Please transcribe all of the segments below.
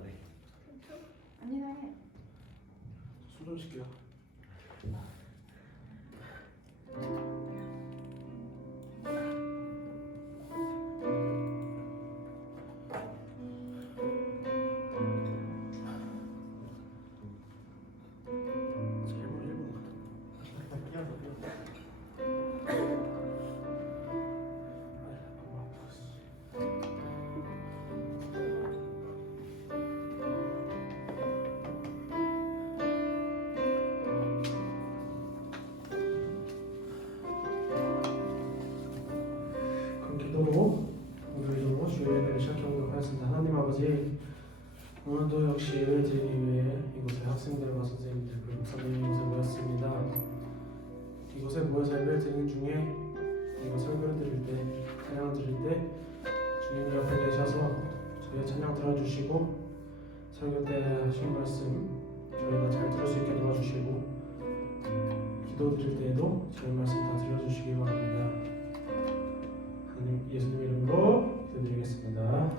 그래. 아니네. 술 좀 시켜요. 기도로 오늘도 주의 예배를 시작해보도록 하겠습니다. 하나님 아버지, 오늘도 역시 예배를 드리기 위해 이곳에 학생들과 선생님들 그리고 목사님이 이곳에 모였습니다. 이곳에 모여서 예배를 드리는 중에 저희가 설교를 드릴 때, 찬양을 드릴 때 주님 옆에 계셔서 저희의 찬양 들어주시고 설교 때 하신 말씀 저희가 잘 들을 수 있게 도와주시고 기도 드릴 때에도 저희 말씀 다 들려주시기 바랍니다. 예수님 이름으로 기도드리겠습니다.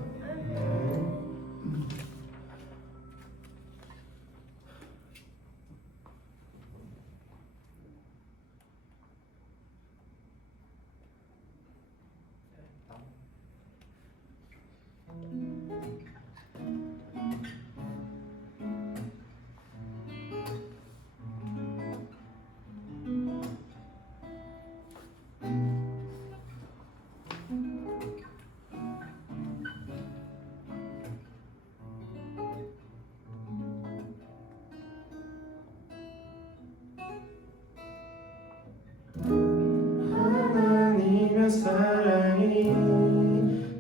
하나님의 사랑이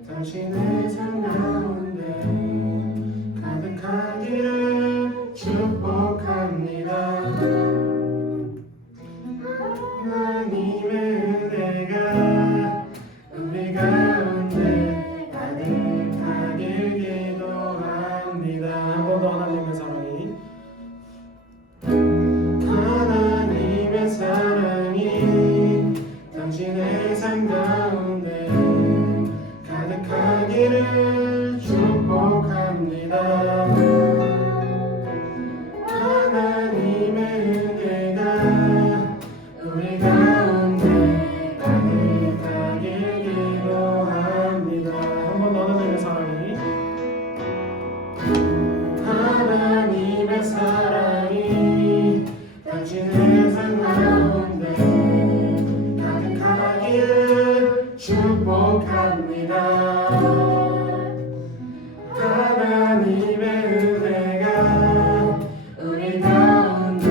당신의 삶 가운데 가득하기를 축복합니다. 하나님의 은혜가 우리 가운데 가득하길 기도합니다. 한 번 더 하나님의 사랑이 하나님의 사랑이 당신의 삶 가운데 가득하기를 축복합니다. 하나님의 은혜가 우리 가운데 가득하길 기도합니다. 한 번 더 하나님의 사랑이 하나님의 사랑이 당신의 삶 가운데 가득하기를 축복합니다. 하나님의 은혜가 우리 가운데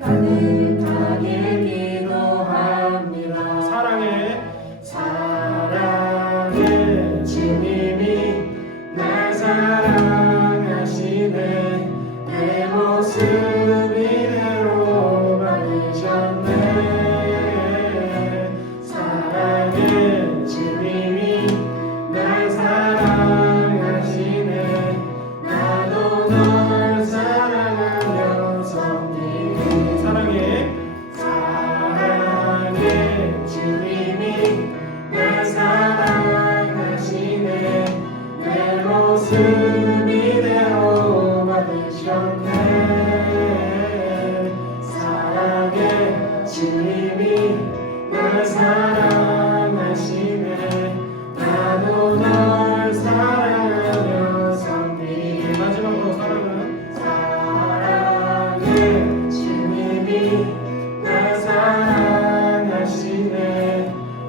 가득하길 기도합니다. 사랑해 주님이 날 사랑하시네. 내 모습 이대로 받으셨네. 사랑해 주님이 날 사랑하시네. 나도 널 사랑하며 섬기네. 사랑해 주님이 날 사랑하시네. 내 모습 이대로 받으셨네. 사랑해 주님이 날 사랑하시네. 나도 널 사랑하며 섬기네. 마지막으로 사랑해 주님이 날 사랑하시네.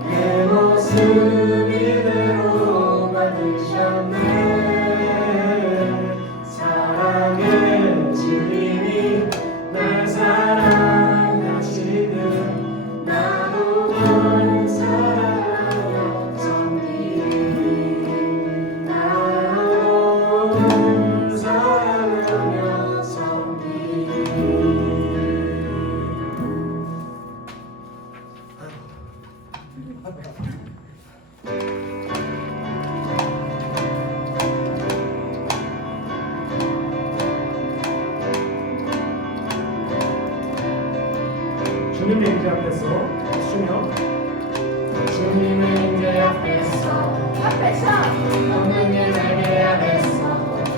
내 모습 이대로 받으셨네. 사랑해 주님이 날 사랑하시네. 나도 널 사랑하며 섬기네. 나도 널 사랑하며 섬기네. 주님의 임재 앞에서 주며 주님의 임재 앞에서 앞에서 없는 일 알게 하겠소.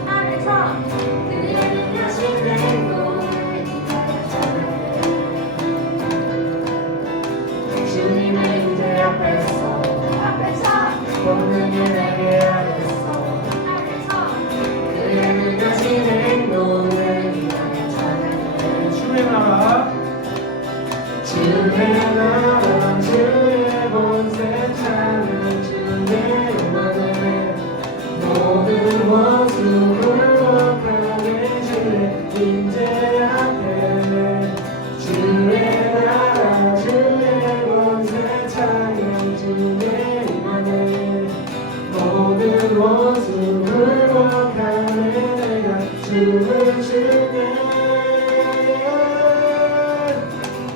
안에서 춤을 추네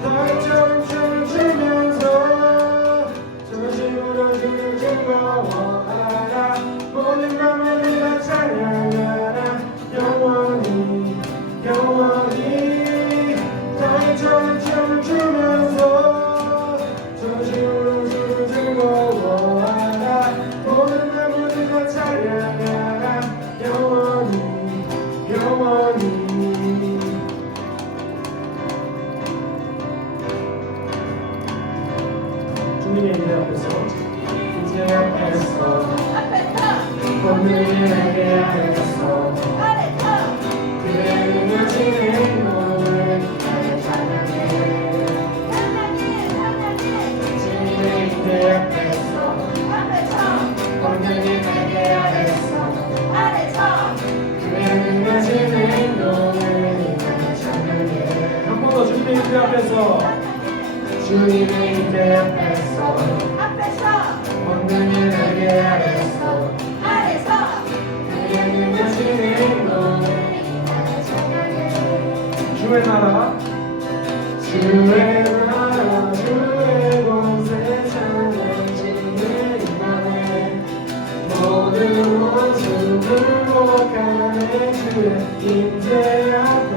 너희처럼 춤을 추면서 진심으로 주를 즐거워하라 모든 맘을 내가 찬양하라 영원히 영원히 너희처럼 춤을 추면서 진심으로 주를 즐거워하라 모든 맘을 내가 찬양하라 영원히 영원히 주님의 인대 앞에서 인대 앞에서 본능에게 하겠어 그의 능력진 행동을 나를 찬양해 주님의 인대 앞에서 본능에게 하겠어 그의 능력진 행동을 나를 찬양해 한 번 더 주님의 인대 앞에서 주님의 인대 앞에서 본능을 하게 하겠어 그의 능력진 행동을 주의 나라 주의 나라 주의 권세 찬양지는 임하네 모든 원수 굴복하네 주의 임재 앞에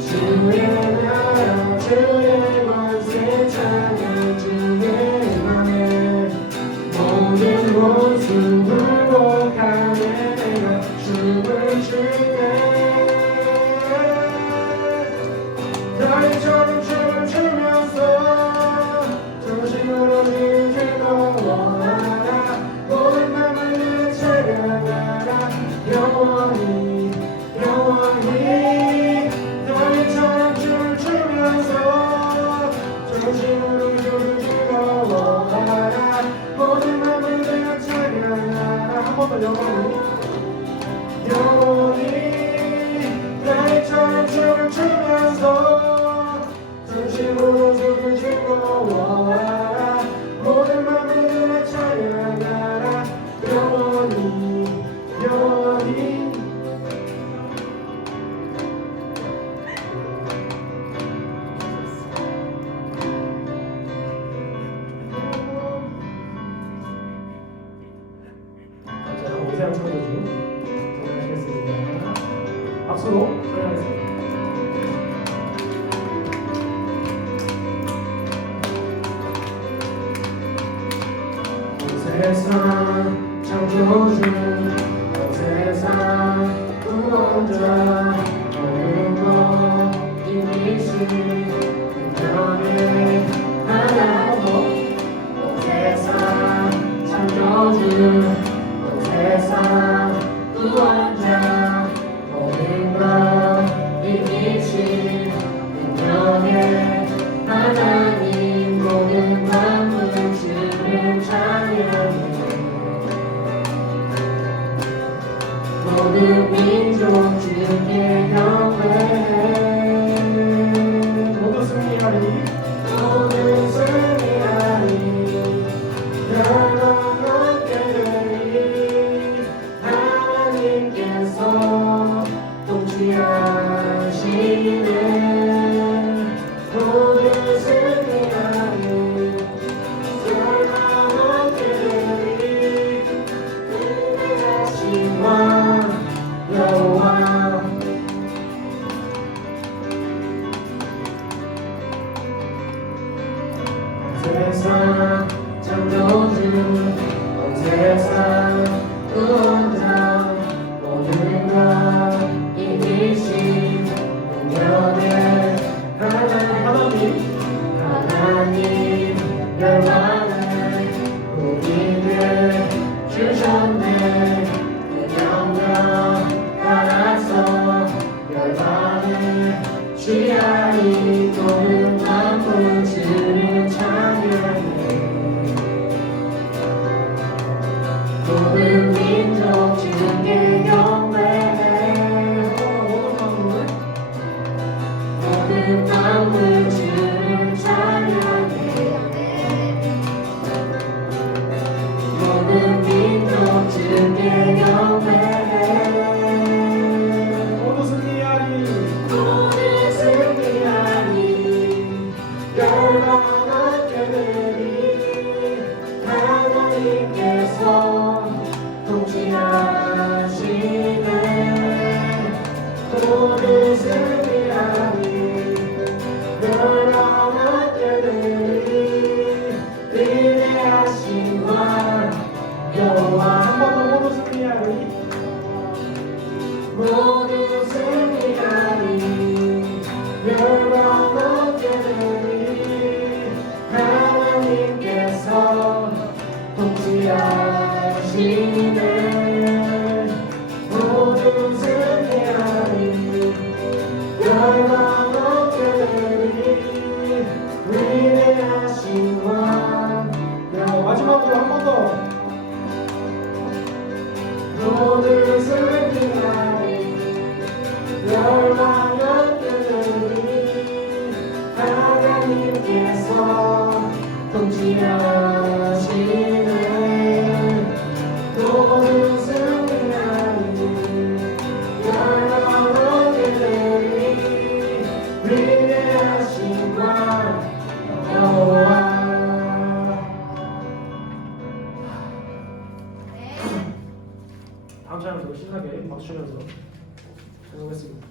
주의 나라 주의 권세 찬양지는 임하네 모든 원수 굴복하네 내가 춤을 추네 너희처럼 춤을 추면서 진심으로 주를 즐거워하라 모든 맘을 내가 찬양하라 영원히 영원히 너희처럼 춤을 추면서 진심으로 주를 즐거워하라 모든 맘을 내가 찬양하라 한 번 더 영원히 영원히 너희처럼 춤을 추면서 진심으로 주를 즐거워하라 모든 맘을 내가 찬양하라 영원히 영원히 자, 오세한 청소주 전하시겠습니다. 박수로 전하겠습니다. 세상 창조주 세상 구원자 모든 것 이미신 운명의 하나님 세상 창조주 세상 구원자 모든 것 이미신 운명의 하나님 모든 만물 주를 찬양해 모든 민족 주께 경배해 모두 승리하리 모두 승리하리 영원 얻게 되리 하나님께서 통치하시네 모두 승리하리 영원 얻게 되리 은혜하신 왕 여호와 모두 승리하리 멸망한 때들이 위대하신 왕 여호와 한 번 더 모두 승리하리 모두 승리하리 멸망한 때들이 하나님께서 통치하시네 모두 승리하리 멸망한 때들이 위대하신 왕 마지막으로 한 번 더 모두 승리하리 멸망한 때들이 하나님께서 통치하시네 모두 승리하리 멸망한 때들이 위대하신 왕 여호와 다음 찬양도 신나게 박수 치면서 해보겠습니다.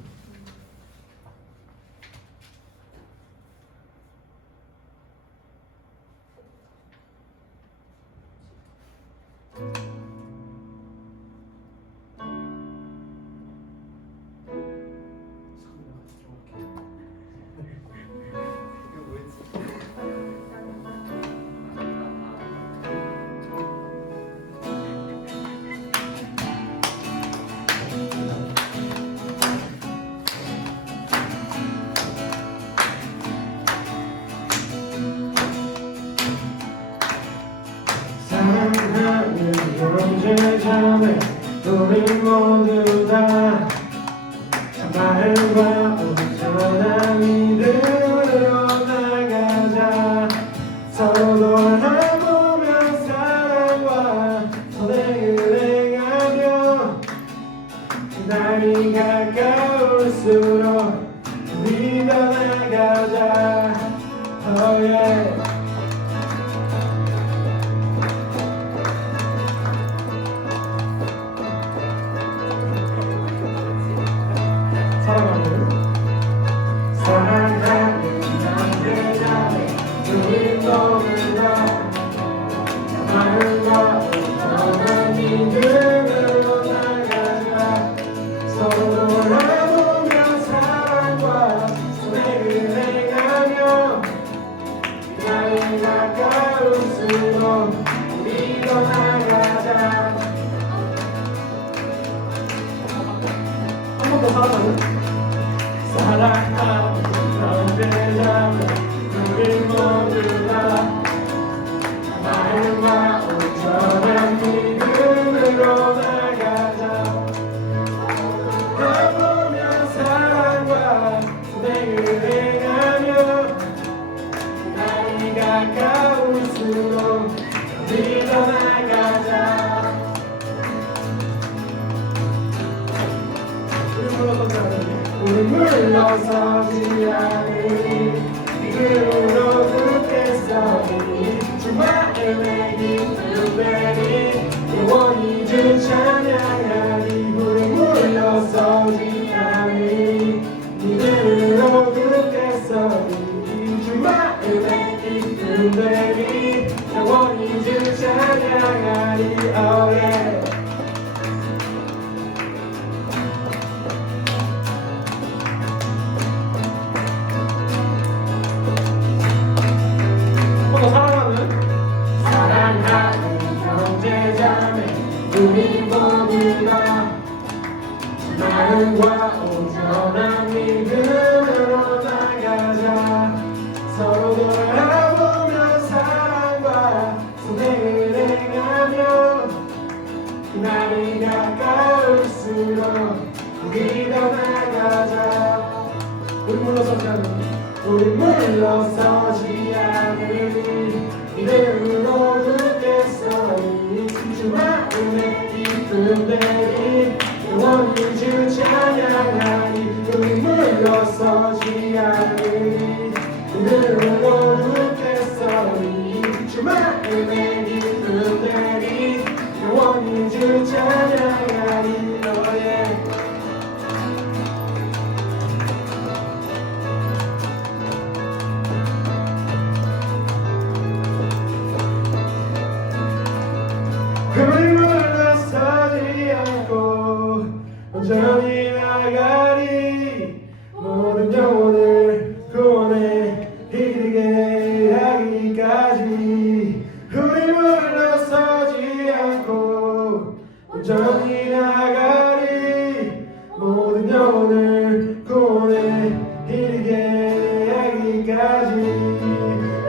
사랑하는 형제자매 우리 모두 다 마음과 온전한 믿음으로 나가자 서로 돌아보며 사랑과 선행을 행하며 날이 가까울수록 우리 더 나가자 oh yeah. 사랑하는 형제자매 우리 모두 다 마음과 온전한 믿음으로 나가자 서로 돌아보며 사랑과 선행을 행하며 날이 가까울수록 우리 더 나가자 한 번 더 사랑하는 사랑하는 형제자매 우리 모두 다 마음과 온전한 믿음으로 나가자 돌아보며 사랑과 선행을 행하며 날이 가까울수록 우리 더 나가자 우리 물러서지 않으니 이름으로 굳게 서니 주 마음의 기쁨 되니 영원히 주 찬양하니 우리 물러서지 않으니 이름으로 굳게 서니 주 마음의 기쁨 되니 영원히 주 찬양하니 oh yeah. 사랑하는 형제자매 우리 모두 다 마음과 온전한 믿음으로 나가자 서로 돌아보며 사랑과 선행을 행하며 날이 가까울수록 우리 더 나가자 우리 물러서지 않으니 이름으로 굳게 서니 주 마음의 기쁨 되니 영원히 주 찬양하니 우리 물러서지 않으니 이름으로 굳게 서니 주 마음의 기쁨 되니 영원히 주 찬양하니 너의 온전히 나가리 모든 영혼을 구원에 이르게 하기까지 우리 물러서지 않고 온전히 나가리 모든 영혼을 구원에 이르게 하기까지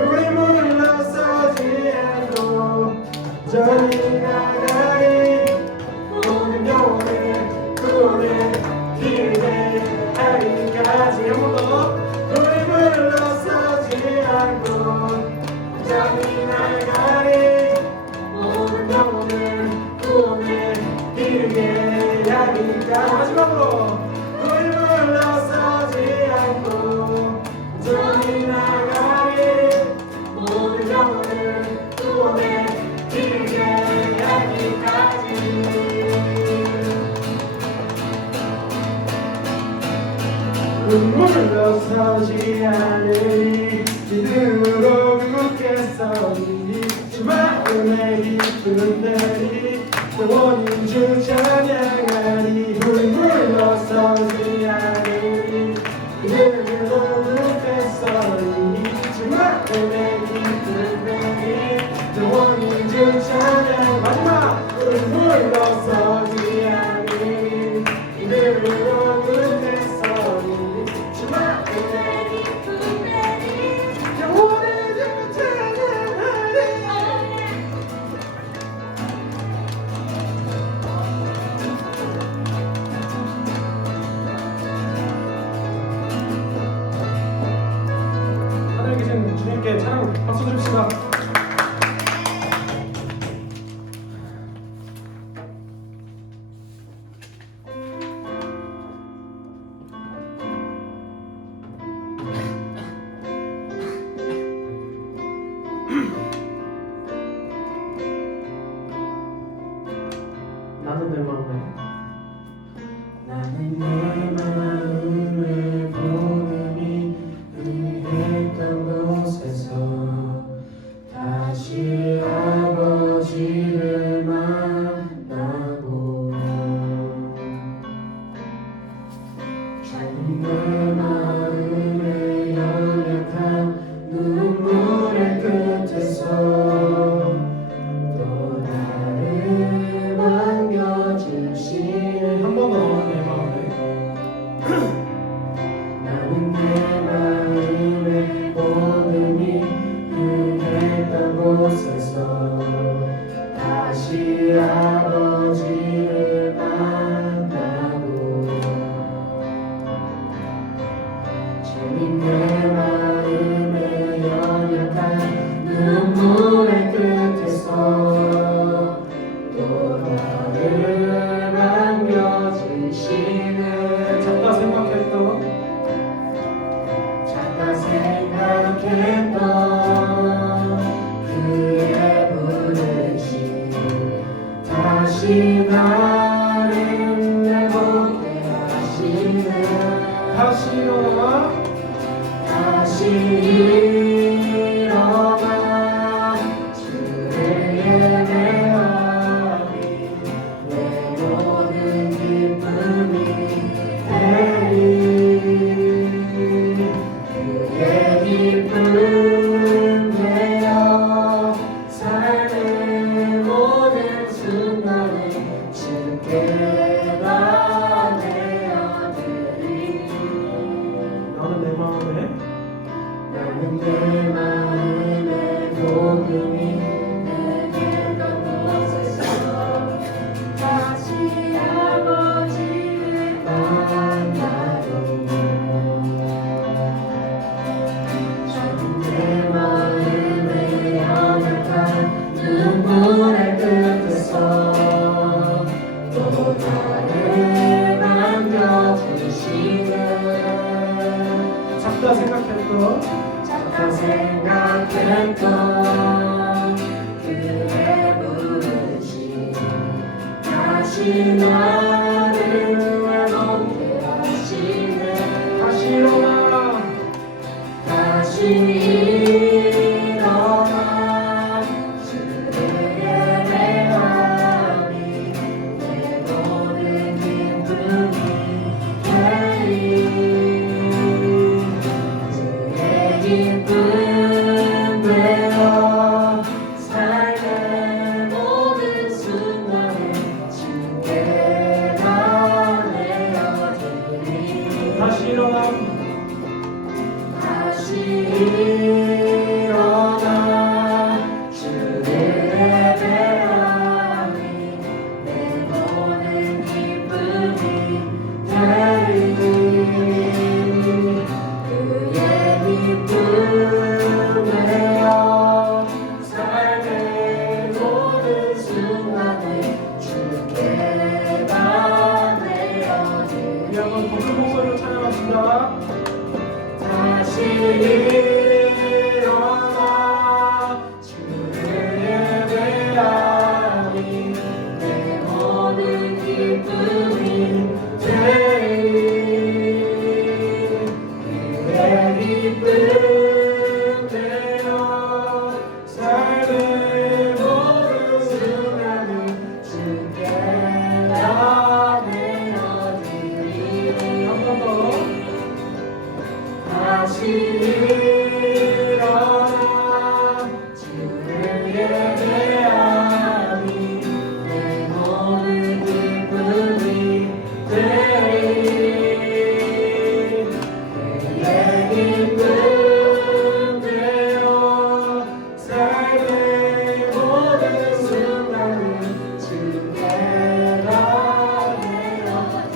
우리 물러서지 않고 온전히 나가리 모든 영혼을 구원에 이르게 하기까지 한 번 더 우리 물러서지 않고 온전히 나가리 모든 영혼을 구원에 이르게 하기까지 마지막으로 우리 물러서지 않고 온전히 나가리 모든 영혼을 구원에 이르게 하기까지 물러서지 않으리 믿음으로 굳게 서리 주 마음에 기쁨 내리 영원히 주 찬양하리 우리 물러서지 않으리 믿음으로 굳게 서리 주 마음에 기쁨 내리 영원히 주 찬양 마지막 우리 물러서지 않으리 믿음으로 굳게 서리 하늘에 계신 주님께 찬양 박수 드립시다. 나는 내 마음에 나는 내 마음에 복음이 응했던 곳에서 다시 아버지를 만나고 내 마음에 연약한 눈물의 끝에서 한 번 더 내 마음에 나는 내 마음에 복음이 응했던 곳에서 다시 아버지를 만나고 주님 내 마음에 연약한 눈물의 끝에서 또 나를 반겨주시네 찾다 생각했던 그의 부르심 다시 나를 내보게 하시네 다시 일어나 주의 예배하리 내 모든 기쁨이 되리 그의 기쁨 되어 삶의 모든 순간에 주께 다 내어드리니 나는 내 다시 일어나 다시 일어나 주를 예배하니 내 모든 기쁨이 되리니 그의 기쁨에요 삶의 모든 순간을 주께 다 우리 한번 더 큰 목소리로 찬양합시다. 다시 일어나 주를 예배하니 내 모든 기쁨이 되리 그의 기쁨 되어 삶의 모든 순간을 주께 다 내어드리리 한 번 더. 다시 일어나 주를 예배하니 내 모든 기쁨이 되리 그의 기쁨 되어 삶의 모든 순간을 주께 다 내어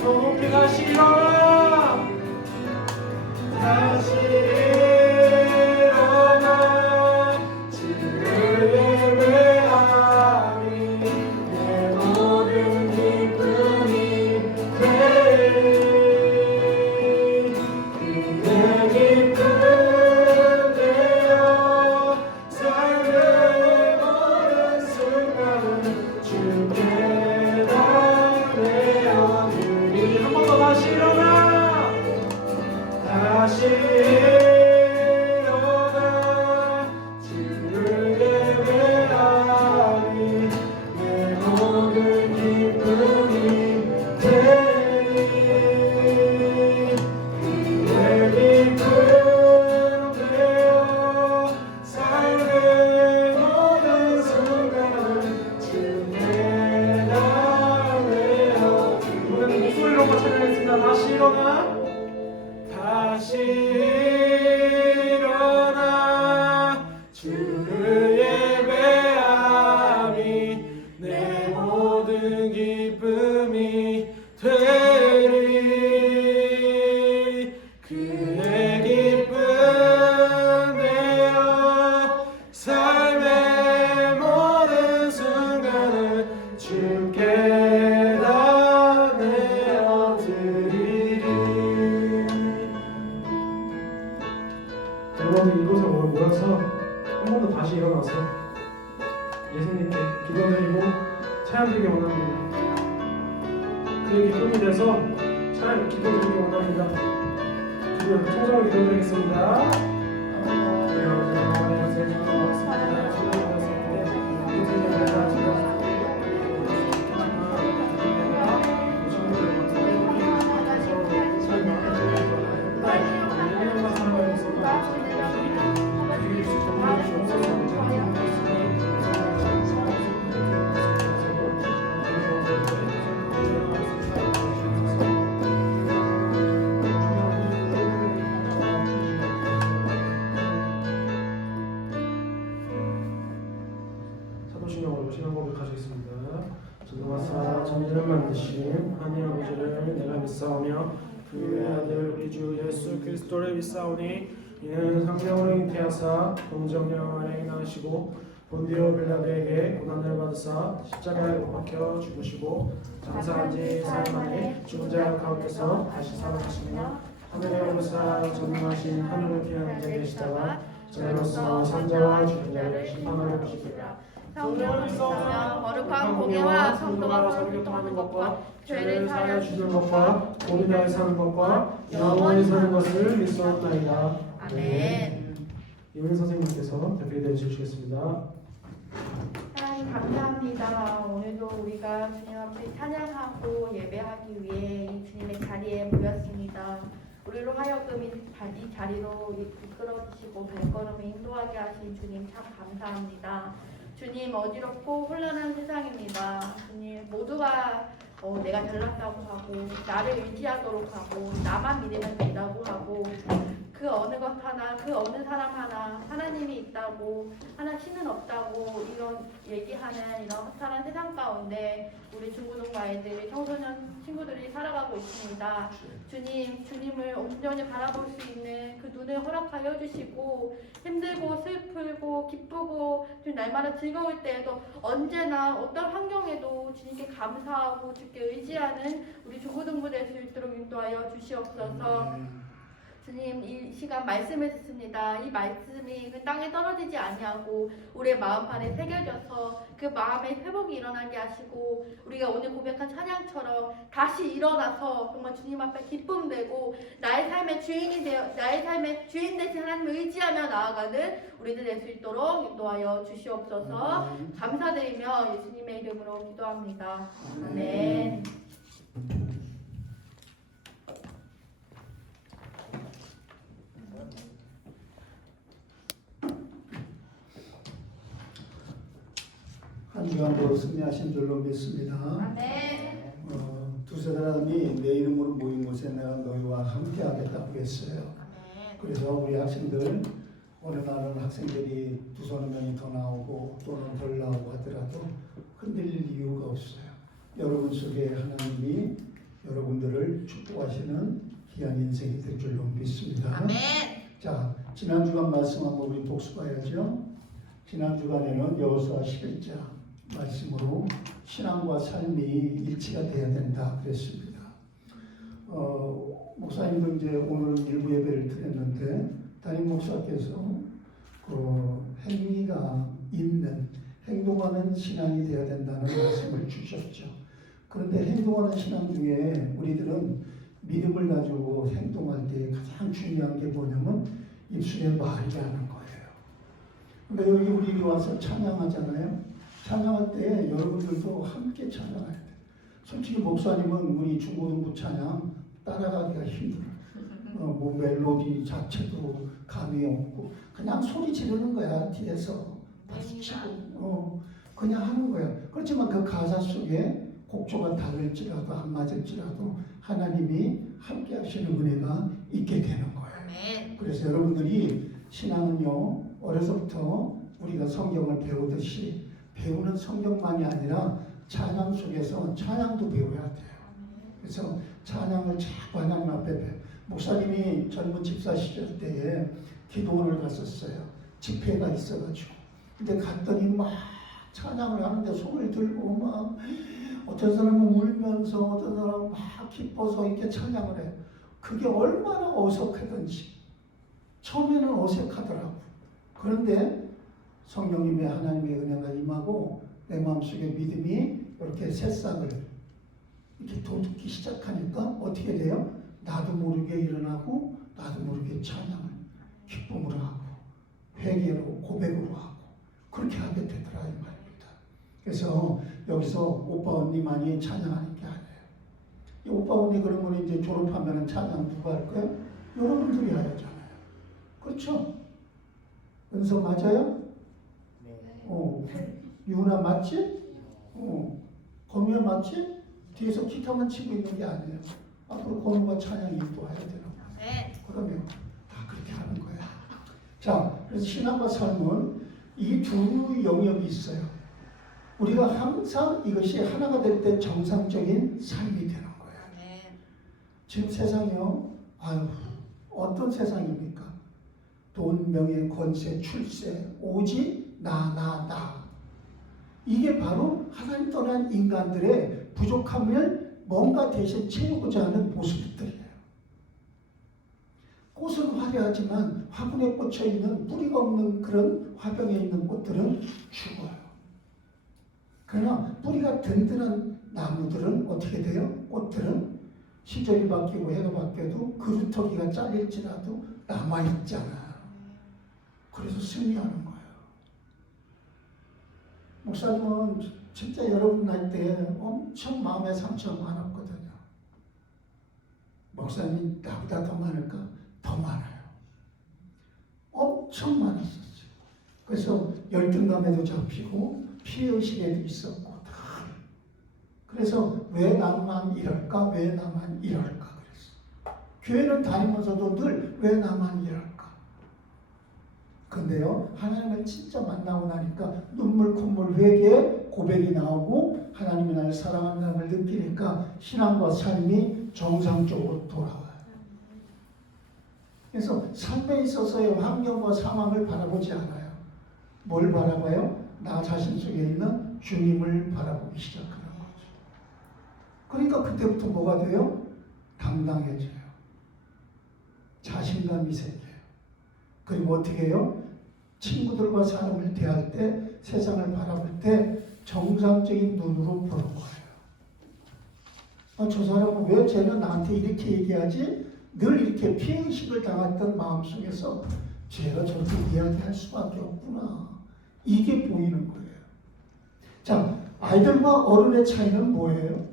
더 높이 다시 일어나 다시 일어나 주를 예배하니 내 모든 기쁨이 되리 그의 기쁨 되어 삶의 모든 순간을 주께 다 내어드리리 한 번 더 다시 일어나 다시 일어나 주를 예배하니 내 모든 기쁨이 되리 그의 기쁨 되어 삶의 모든 순간을 주께 다 내어 이번에는 목소리로 한번 찬양하겠습니다. 다시 일어나 다시 일어나 주를 예배하니 내 모든 기쁨이 되리 그의 기쁨 되어 삶의 모든 순간을 주께 다 내어드리리 여러분 이곳에 모여서 한 번 더 다시 일어나서 예수님께 기도드리고 찬양드리기 원합니다. 그의 기쁨이 돼서 기도드리기 원합니다. 드디어 통성을 기도드리겠습니다. 사도신경으로 신앙 고백하시겠습니다. 전능하사 천지를 만드신 하나님 아버지를 내가 믿사오며 그의 아들 우리 주 예수 그리스도를 믿사오니 이는 성령으로 잉태하사 동정령 아래 나시고 본디오 빌라도에게 고난을 받으사 십자가에 못 박혀 죽으시고 장사한 지 사흘 만에 죽은 자 가운데서 다시 살아나시며 하늘에 오르사 전능하신 하늘을 피하는 자 계시다가 저희로서 산자와 죽은 자를 심판하러 오시리라. 성령을 믿사오며 거룩한 공예와 성도가 서로 교통하는 것과 죄를 사하여 주는 것과 몸이 다해 사는 것과 영원히 사는 것을 믿사옵나이다. 아멘. 이민 선생님께서 대표해 주시겠습니다. 하나님 감사합니다. 오늘도 우리가 주님 앞에 찬양하고 예배하기 위해 이 주님의 자리에 모였습니다. 우리로 하여금 이 자리로 이끌어 주시고 발걸음을 인도하게 하신 주님 참 감사합니다. 주님 어지럽고 혼란한 세상입니다. 주님 모두가 내가 잘났다고 하고 나를 의지하도록 하고 나만 믿으면 된다고 하고 그 어느 것 하나 그 어느 사람 하나 하나님이 있다고 하나 신은 없다고 이런 얘기하는 이런 허탈한 세상 가운데 우리 중고등부 아이들 청소년 친구들이 살아가고 있습니다. 주님을 온전히 바라볼 수 있는 그 눈을 허락하여 주시고 힘들고 슬프고 기쁘고 좀 날마다 즐거울 때에도 언제나 어떤 환경에도 주님께 감사하고 주께 의지하는 우리 중고등부 될 수 있도록 인도하여 주시옵소서. 주님 이 시간 말씀을 듣습니다. 이 말씀이 그 땅에 떨어지지 아니하고 우리의 마음판에 새겨져서 그 마음의 회복이 일어나게 하시고 우리가 오늘 고백한 찬양처럼 다시 일어나서 정말 주님 앞에 기쁨 되고 나의 삶의 주인 되신 하나님을 의지하며 나아가는 우리들 될 수 있도록 인도하여 주시옵소서. 감사드리며 예수님의 이름으로 기도합니다. 아멘. 한 주간도 승리하신 줄로 믿습니다. 아멘. 두세 사람이 내 이름으로 모인 곳에 내가 너희와 함께 하겠다고 했어요. 아멘. 그래서 우리 학생들 어느 날은 학생들이 두서너 명이 더 나오고 또는 덜 나오고 하더라도 흔들릴 이유가 없어요. 여러분 속에 하나님이 여러분들을 축복하시는 귀한 인생이 될 줄로 믿습니다. 아멘. 자, 지난 주간 말씀 한번 우리 복습해야죠. 지난 주간에는 여호수아 11장 말씀으로 신앙과 삶이 일치가 돼야 된다 그랬습니다. 목사님도 이제 오늘 일부 예배를 드렸는데 담임 목사께서 그 행위가 있는 행동하는 신앙이 돼야 된다는 말씀을 주셨죠. 그런데 행동하는 신앙 중에 우리들은 믿음을 가지고 행동할 때 가장 중요한 게 뭐냐면 입술에 말이 하는 거예요. 근데 여기 우리 와서 찬양하잖아요. 찬양할 때 여러분들도 함께 찬양해야 돼요. 솔직히 목사님은 우리 중고등부 찬양 따라가기가 힘들어요. 뭐 멜로디 자체도 감이 없고 그냥 소리 지르는 거야. 뒤에서 박수치고 그냥 하는 거야. 그렇지만 그 가사 속에 곡조가 다를지라도 안 맞을지라도 하나님이 함께 하시는 은혜가 있게 되는 거예요. 그래서 여러분들이 신앙은요 어려서부터 우리가 성경을 배우듯이 배우는 성경만이 아니라 찬양 속에서 찬양도 배워야 돼요. 그래서 찬양을 자꾸 하나님 앞에 배워. 목사님이 젊은 집사 시절 때에 기도원을 갔었어요. 집회가 있어가지고. 근데 갔더니 막 찬양을 하는데 손을 들고 막 어떤 사람은 울면서 어떤 사람은 막 기뻐서 이렇게 찬양을 해요. 그게 얼마나 어색하던지 처음에는 어색하더라고. 그런데 성령님의 하나님의 은혜가 임하고 내 마음속에 믿음이 이렇게 새싹을 이렇게 돋기 시작하니까 어떻게 돼요? 나도 모르게 일어나고 나도 모르게 찬양을 기쁨으로 하고 회개로 고백으로 하고 그렇게 하게 되더라 이 말입니다. 그래서 여기서 오빠 언니만이 찬양하는 게 아니에요. 이 오빠 언니 그러면 이제 졸업하면 찬양 누가 할 거예요? 여러분들이 하잖아요. 그렇죠? 은서 맞아요? 유나 맞지? 건우야 맞지? 뒤에서 기타만 치고 있는 게 아니에요. 앞으로 건우가 찬양 인도해야 되는 거예요. 그러면 다 그렇게 하는 거예요. 자, 그래서 신앙과 삶은 이 두 영역이 있어요. 우리가 항상 이것이 하나가 될 때 정상적인 삶이 되는 거예요. 지금 세상이요, 어떤 세상입니까? 돈, 명예, 권세, 출세, 오직 나. 이게 바로 하나님 떠난 인간들의 부족함을 뭔가 대신 채우고자 하는 모습들이에요. 꽃은 화려하지만 화분에 꽂혀 있는 뿌리가 없는 그런 화병에 있는 꽃들은 죽어요. 그러나 뿌리가 든든한 나무들은 어떻게 돼요? 꽃들은 시절이 바뀌고 해가 바뀌어도 그루터기가 잘릴지라도 남아있잖아요. 그래서 승리하는 거예요. 목사님은 진짜 여러분 나이 때 엄청 마음의 상처가 많았거든요. 목사님 나보다 더 많을까? 더 많아요. 엄청 많았었죠. 그래서 열등감에도 잡히고 피해의식에도 있었고 다. 그래서 왜 나만 이럴까? 왜 나만 이럴까? 그랬어. 교회는 다니면서도 늘 왜 나만 이럴까? 근데요, 하나님을 진짜 만나고 나니까 눈물 콧물 회개 고백이 나오고 하나님이 나를 사랑한다는 걸 느끼니까 신앙과 삶이 정상적으로 돌아와요. 그래서 삶에 있어서의 환경과 상황을 바라보지 않아요. 뭘 바라봐요? 나 자신 속에 있는 주님을 바라보기 시작하는 거죠. 그러니까 그때부터 뭐가 돼요? 당당해져요. 자신감이 생겨요. 그리고 어떻게 해요? 친구들과 사람을 대할 때, 세상을 바라볼 때 정상적인 눈으로 보는 거예요. 아, 저 사람은 왜 쟤는 나한테 이렇게 얘기하지? 늘 이렇게 피해의식을 당했던 마음속에서 쟤가 저렇게 이야기할 수밖에 없구나. 이게 보이는 거예요. 자, 아이들과 어른의 차이는 뭐예요?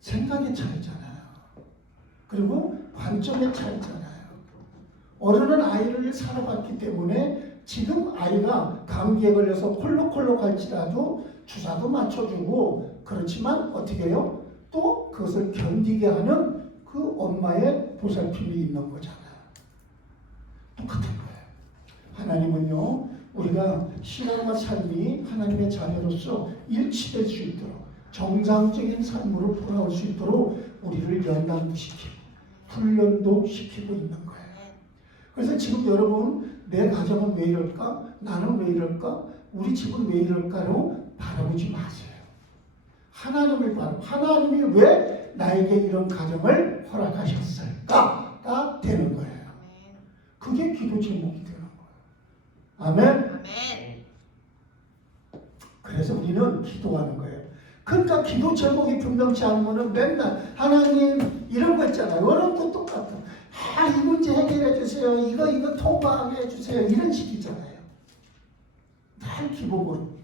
생각의 차이잖아요. 그리고 관점의 차이잖아요. 어른은 아이를 살아봤기 때문에 지금 아이가 감기에 걸려서 콜록콜록 할지라도 주사도 맞춰주고, 그렇지만 어떻게 해요? 또 그것을 견디게 하는 그 엄마의 보살핌이 있는 거잖아요. 똑같은 거예요. 하나님은요, 우리가 신앙과 삶이 하나님의 자녀로서 일치될 수 있도록, 정상적인 삶으로 돌아올 수 있도록 우리를 연단도 시키고 훈련도 시키고 있는 거예요. 그래서 지금 여러분, 내 가정은 왜 이럴까? 나는 왜 이럴까? 우리 집은 왜 이럴까로 바라보지 마세요. 하나님을 바라보고, 하나님이 왜 나에게 이런 가정을 허락하셨을까가 되는 거예요. 그게 기도 제목이 되는 거예요. 아멘? 그래서 우리는 기도하는 거예요. 그러니까 기도 제목이 분명치 않으면 맨날 하나님 이런 거 있잖아요. 여러분도 똑같아. 아, 이 문제 해결해 주세요. 이거 통과하게 해주세요. 이런 식이잖아요. 다 기복으로.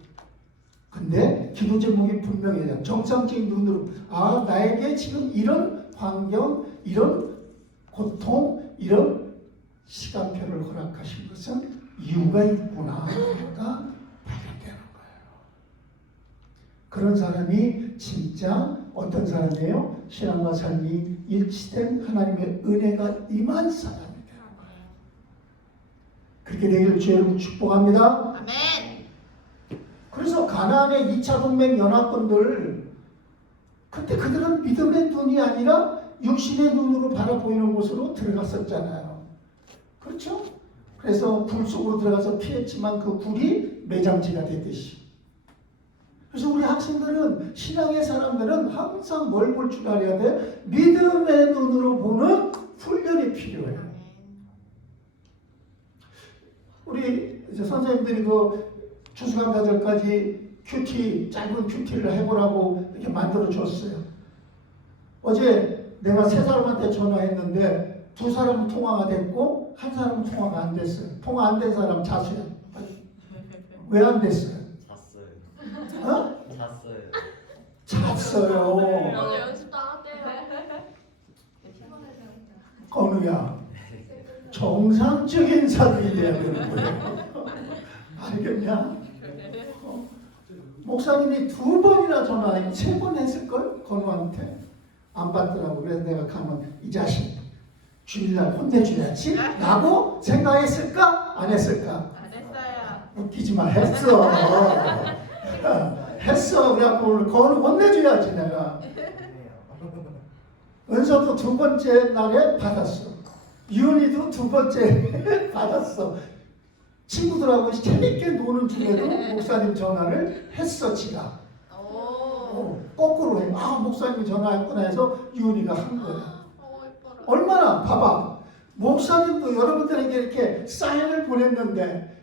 근데 기도 제목이 분명해요. 정상적인 눈으로, 아, 나에게 지금 이런 환경, 이런 고통, 이런 시간표를 허락하신 것은 이유가 있구나가 발견되는 거예요. 그런 사람이 진짜 어떤 사람이에요? 신앙과 삶이 일치된 하나님의 은혜가 임한 사람이 되는 거예요. 그렇게 되기를 주의 이름으로 축복합니다. 아멘. 그래서 가나안의 2차 동맹 연합군들, 그때 그들은 믿음의 눈이 아니라 육신의 눈으로 바라보이는 곳으로 들어갔었잖아요. 그렇죠? 그래서 굴 속으로 들어가서 피했지만 그 굴이 매장지가 되듯이. 그래서 우리 학생들은, 신앙의 사람들은 항상 뭘 볼 줄 알아야 돼? 믿음의 눈으로 보는 훈련이 필요해요. 우리 이제 선생님들이 그 추수감사절까지 큐티, 짧은 큐티를 해보라고 이렇게 만들어 줬어요. 어제 내가 3사람한테 전화했는데 2사람은 통화가 됐고 1사람은 통화가 안 됐어요. 통화 안 된 사람 자수요. 왜 안 됐어요? 잤어요. 어? 잤어요. 잤어요. 연습도 안 할게요. 건우야, 정상적인 삶이 돼야 되는 거예요. 알겠냐? 목사님이 2번이나 전화해, 3번 했을걸? 건우한테. 안 받더라고. 그래서 내가 가면 이 자식 주일날 혼내줘야지 라고 생각했을까? 안 했을까? 안 했어요. 웃기지 마. 했어. 했어. 그래갖고 오늘 건우 혼내줘야지 내가. 은서도 2번째 날에 받았어. 유은이도 2번째 받았어. 친구들하고 재밌게 노는 중에도 목사님 전화를 했어, 지가. 거꾸로 해. 아, 목사님이 전화했구나 해서 유은이가 한 거야. 얼마나, 봐봐. 목사님도 여러분들에게 이렇게 사인을 보냈는데,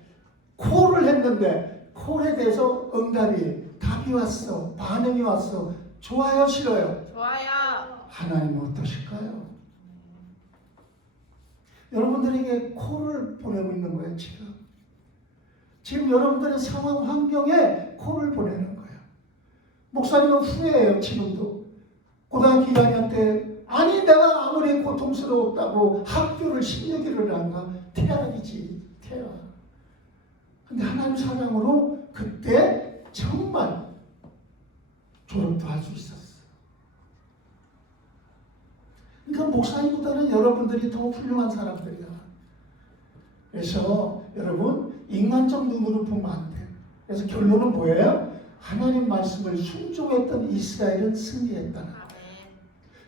콜을 했는데, 콜에 대해서 응답이, 답이 왔어. 반응이 왔어. 좋아요, 싫어요? 좋아요. 하나님은 어떠실까요? 여러분들에게 콜을 보내고 있는 거예요, 지금. 지금 여러분들의 상황 환경에 콜을 보내는 거예요. 목사님은 후회해요, 지금도. 고등학교 2학년 때, 아니, 내가 아무리 고통스러웠다고 학교를 16일을 안 가. 태양이지, 태양. 근데 하나님 사랑으로 그때 정말 졸업도 할 수 있었어. 그러니까 목사님보다는 여러분들이 더 훌륭한 사람들이야. 그래서 여러분 인간적 눈으로 보면 안 돼. 그래서 결론은 뭐예요? 하나님 말씀을 순종했던 이스라엘은 승리했다.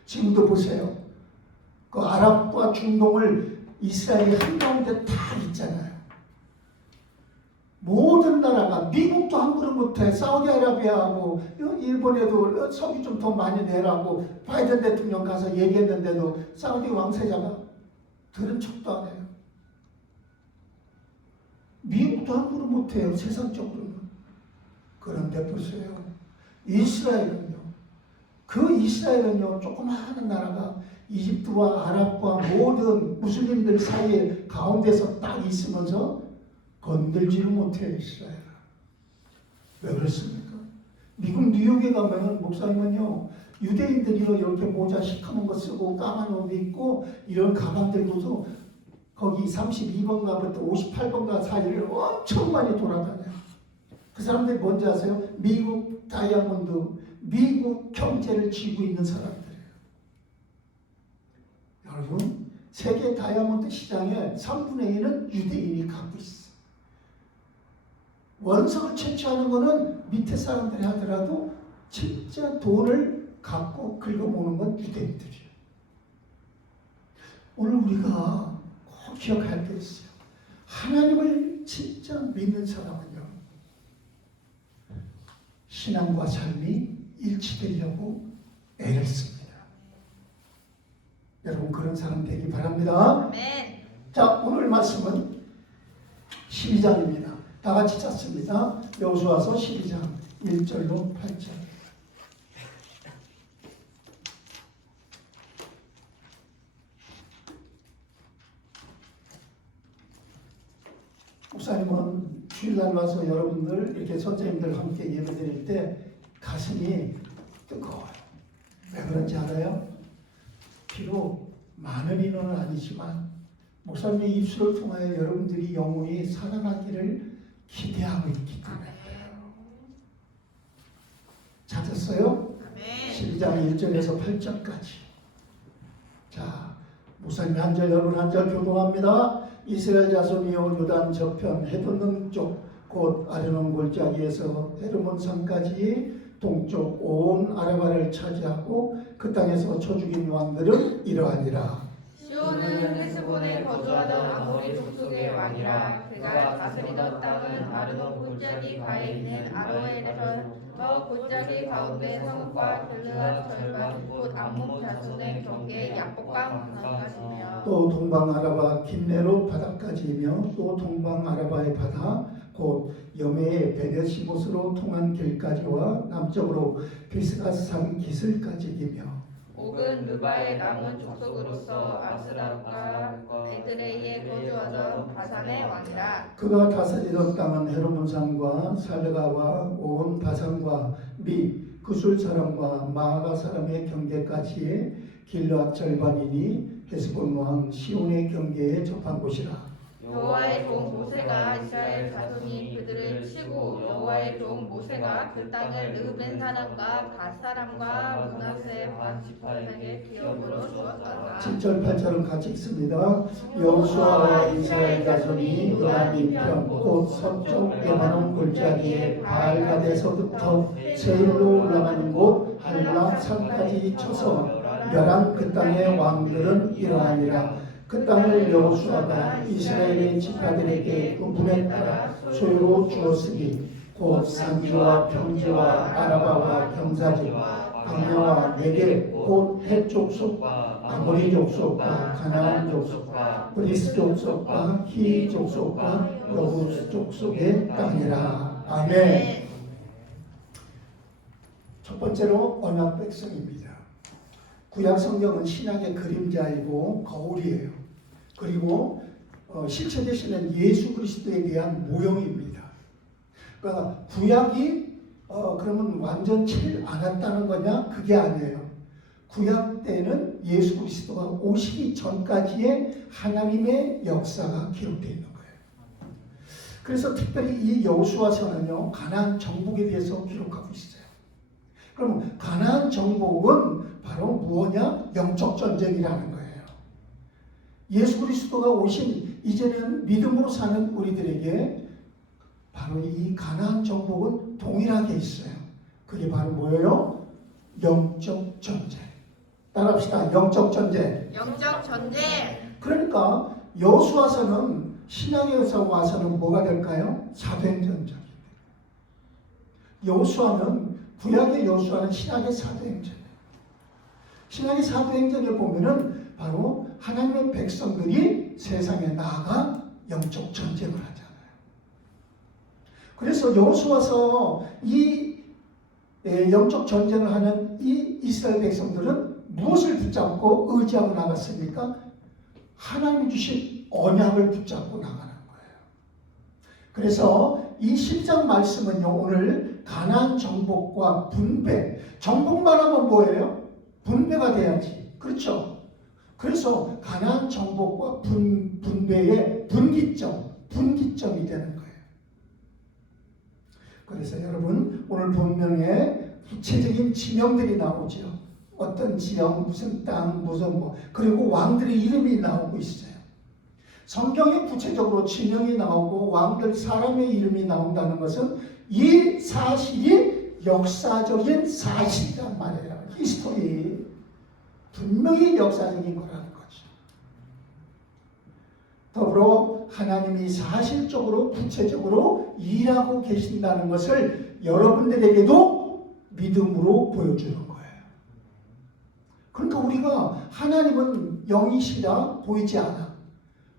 지금도 보세요. 그 아랍과 중동을 이스라엘이 한가운데 다 있잖아요. 모든 나라가 미국도 함부로 못해. 사우디아라비아하고 일본에도 석유 좀 더 많이 내라고 바이든 대통령 가서 얘기했는데도 사우디 왕세자가 들은 척도 안 해요. 미국도 함부로 못해요. 세상적으로는. 그런데 보세요. 이스라엘은요. 그 이스라엘은요. 조그마한 나라가 이집트와 아랍과 모든 무슬림들 사이에 가운데서 딱 있으면서 건들지를 못해요. 이스라엘은. 왜 그렇습니까? 미국 뉴욕에 가면 목사님은요. 유대인들이요. 이렇게 모자 시커먼 거 쓰고 까만 옷 입고 이런 가방 들고서 거기 32번가부터 58번가 사이를 엄청 많이 돌아다녀요. 그 사람들이 뭔지 아세요? 미국 다이아몬드, 미국 경제를 쥐고 있는 사람들이에요. 여러분, 세계 다이아몬드 시장의 3분의 1은 유대인이 갖고 있어. 원석을 채취하는 거는 밑에 사람들이 하더라도 진짜 돈을 갖고 긁어모으는 건 유대인들이에요. 오늘 우리가 꼭 기억할 게 있어요. 하나님을 진짜 믿는 사람은요. 신앙과 삶이 일치되려고 애를 씁니다. 여러분 그런 사람 되기 바랍니다. 아멘. 자, 오늘 말씀은 12장입니다. 다 같이 찾습니다. 여호수아서 12장 1절로 8절. 목사님은 주일날 와서 여러분들 이렇게 선생님들 함께 예배드릴 때 가슴이 뜨거워요. 왜 그런지 알아요? 비록 많은 인원은 아니지만 목사님의 입술을 통하여 여러분들이 영혼이 살아나기를 기대하고 있기 때문에 그래요. 찾았어요? 12장 1절에서 8절까지. 자, 목사님이 한 절, 여러분 한 절 교동합니다. 이스라엘 자손이여 요단 저편 헤돈 능쪽 곧 아르논 골짜기에서 헤르몬 산까지 동쪽 온 아라바를 차지하고 그 땅에서 쳐 죽인 왕들은 이러하니라. 시온은 헤스본에 거주하던 아모리 족속의 왕이라. 그가 다스리던 땅은 아르논 골짜기 가에 있는 아로엘에서 골짜기 가운데 성읍과 길르앗 절반 곧 암몬 자손의 경계 약복강 강까지며 또 동방 아라바 긴네로 바다까지이며 또 동방 아라바의 바다 곧 여메의 베데시못으로 통한 길까지와 남쪽으로 비스가산 기슬까지이며 옥은 르바의 남은 족속으로서 아스랍과 에드레이에 거주하던 바산의 왕이라. 그가 다스리던 땅은 헤르몬산과 살르가와 온 바산과 및 구술 사람과 마아가 사람의 경계까지의 길르앗 절반이니 헤스본 왕 시온의 경계에 접한 곳이라. 여호와의 종 모세가 이스라엘 자손이 그들을 치고 여호와의 종 모세가 그 땅을 르벤 사람과 갓 사람과 므낫세 반 지파에게 기업으로 주었더라. 7절 8절은 같이 읽습니다. 여호수아와 이스라엘 자손이 요단 이편 곧 서쪽 레바논 골짜기에 바알가데서부터 세일로 올라가는 곳 할라 산까지 쳐서 멸한 그 땅의 왕들은 이러하니라. 그 땅을 여호수아가 이스라엘의 지파들에게 분에 따라 소유로 주었으니 곧 산지와 평지와 아라바와 경사지와 광야와 네겝 곧 헷 족속과 아모리 족속과 가나안 족속과 브리스 족속과 히 족속과 여부스 족속의 땅이라. 아멘. 첫 번째로 언약 백성입니다. 구약 성경은 신약의 그림자이고 거울이에요. 그리고 실체 되시는 예수 그리스도에 대한 모형입니다. 그러니까 구약이 그러면 완전치 않았다는 거냐? 그게 아니에요. 구약 때는 예수 그리스도가 오시기 전까지의 하나님의 역사가 기록되어 있는 거예요. 그래서 특별히 이 여호수아서는요 가나안 정복에 대해서 기록하고 있어요. 그럼 가나안 정복은 바로 무엇이냐? 영적 전쟁이라는 거예요. 예수 그리스도가 오신 이제는 믿음으로 사는 우리들에게 바로 이 가나안 정복은 동일하게 있어요. 그게 바로 뭐예요? 영적 전쟁. 따라합시다. 영적 전쟁. 영적 전쟁. 그러니까 여호수아서는 신약에서 와서는 뭐가 될까요? 사도행전이죠. 여호수아는 구약의 여호수아는 신약의 사도행전이에요. 신약의 사도행전을 보면은 바로 하나님의 백성들이 세상에 나아가 영적 전쟁을 하잖아요. 그래서 여호수아서 이 영적 전쟁을 하는 이 이스라엘 백성들은 무엇을 붙잡고 의지하고 나갔습니까? 하나님이 주신 언약을 붙잡고 나가는 거예요. 그래서 이 10장 말씀은요, 오늘 가나안 정복과 분배. 정복만 하면 뭐예요? 분배가 돼야지. 그렇죠? 그래서 가나안 정복과 분배의 분기점이 되는 거예요. 그래서 여러분, 오늘 본문에 구체적인 지명들이 나오죠. 어떤 지역, 무슨 땅, 무슨 그리고 왕들의 이름이 나오고 있어요. 성경에 구체적으로 지명이 나오고 왕들 사람의 이름이 나온다는 것은 이 사실이 역사적인 사실이란 말이에요. 히스토리. 분명히 역사적인 거라는 거죠. 더불어 하나님이 사실적으로 구체적으로 일하고 계신다는 것을 여러분들에게도 믿음으로 보여주는 거예요. 그러니까 우리가 하나님은 영이시라 보이지 않아.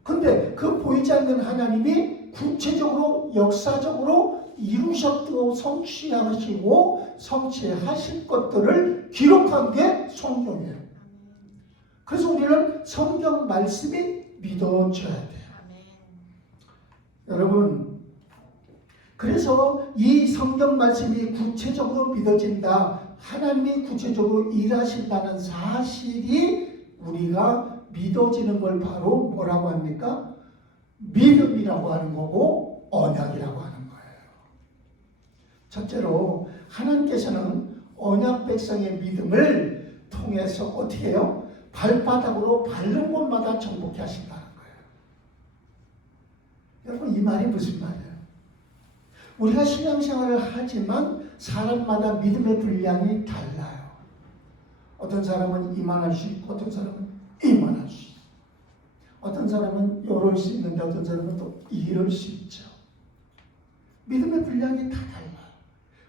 근데 그 보이지 않는 하나님이 구체적으로 역사적으로 이루셨고 성취하시고 성취하실 것들을 기록한 게 성경이에요. 그래서 우리는 성경 말씀이 믿어져야 돼요. 여러분, 그래서 이 성경 말씀이 구체적으로 믿어진다. 하나님이 구체적으로 일하신다는 사실이 우리가 믿어지는 걸 바로 뭐라고 합니까? 믿음이라고 하는 거고 언약이라고 하는 거예요. 첫째로 하나님께서는 언약 백성의 믿음을 통해서 어떻게 해요? 발바닥으로 밟는 곳마다 정복해 하신다는 거예요. 여러분, 이 말이 무슨 말이에요? 우리가 신앙생활을 하지만 사람마다 믿음의 분량이 달라요. 어떤 사람은 이만할 수 있고 어떤 사람은 이만할 수 있어요. 어떤 사람은 이럴 수 있는데 어떤 사람은 또 이럴 수 있죠. 믿음의 분량이 다 달라요.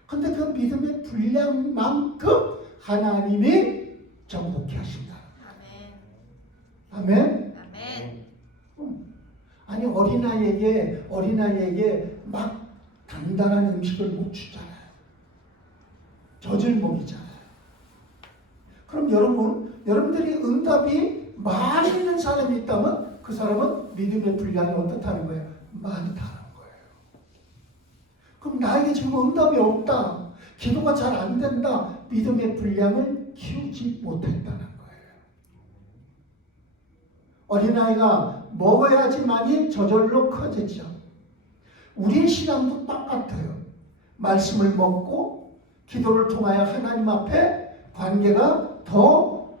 그런데 그 믿음의 분량만큼 하나님이 정복해 하신다. 아멘? 아니 어린아이에게 막 단단한 음식을 못 주잖아요. 젖을 먹이잖아요. 그럼 여러분들이 응답이 많이 있는 사람이 있다면 그 사람은 믿음의 분량이 어떻다는 거예요? 많다는 거예요. 그럼 나에게 지금 응답이 없다. 기도가 잘 안 된다. 믿음의 분량을 키우지 못했다는 거예요. 어린아이가 먹어야지만이 저절로 커지죠. 우리의 신앙도 똑같아요. 말씀을 먹고 기도를 통하여 하나님 앞에 관계가 더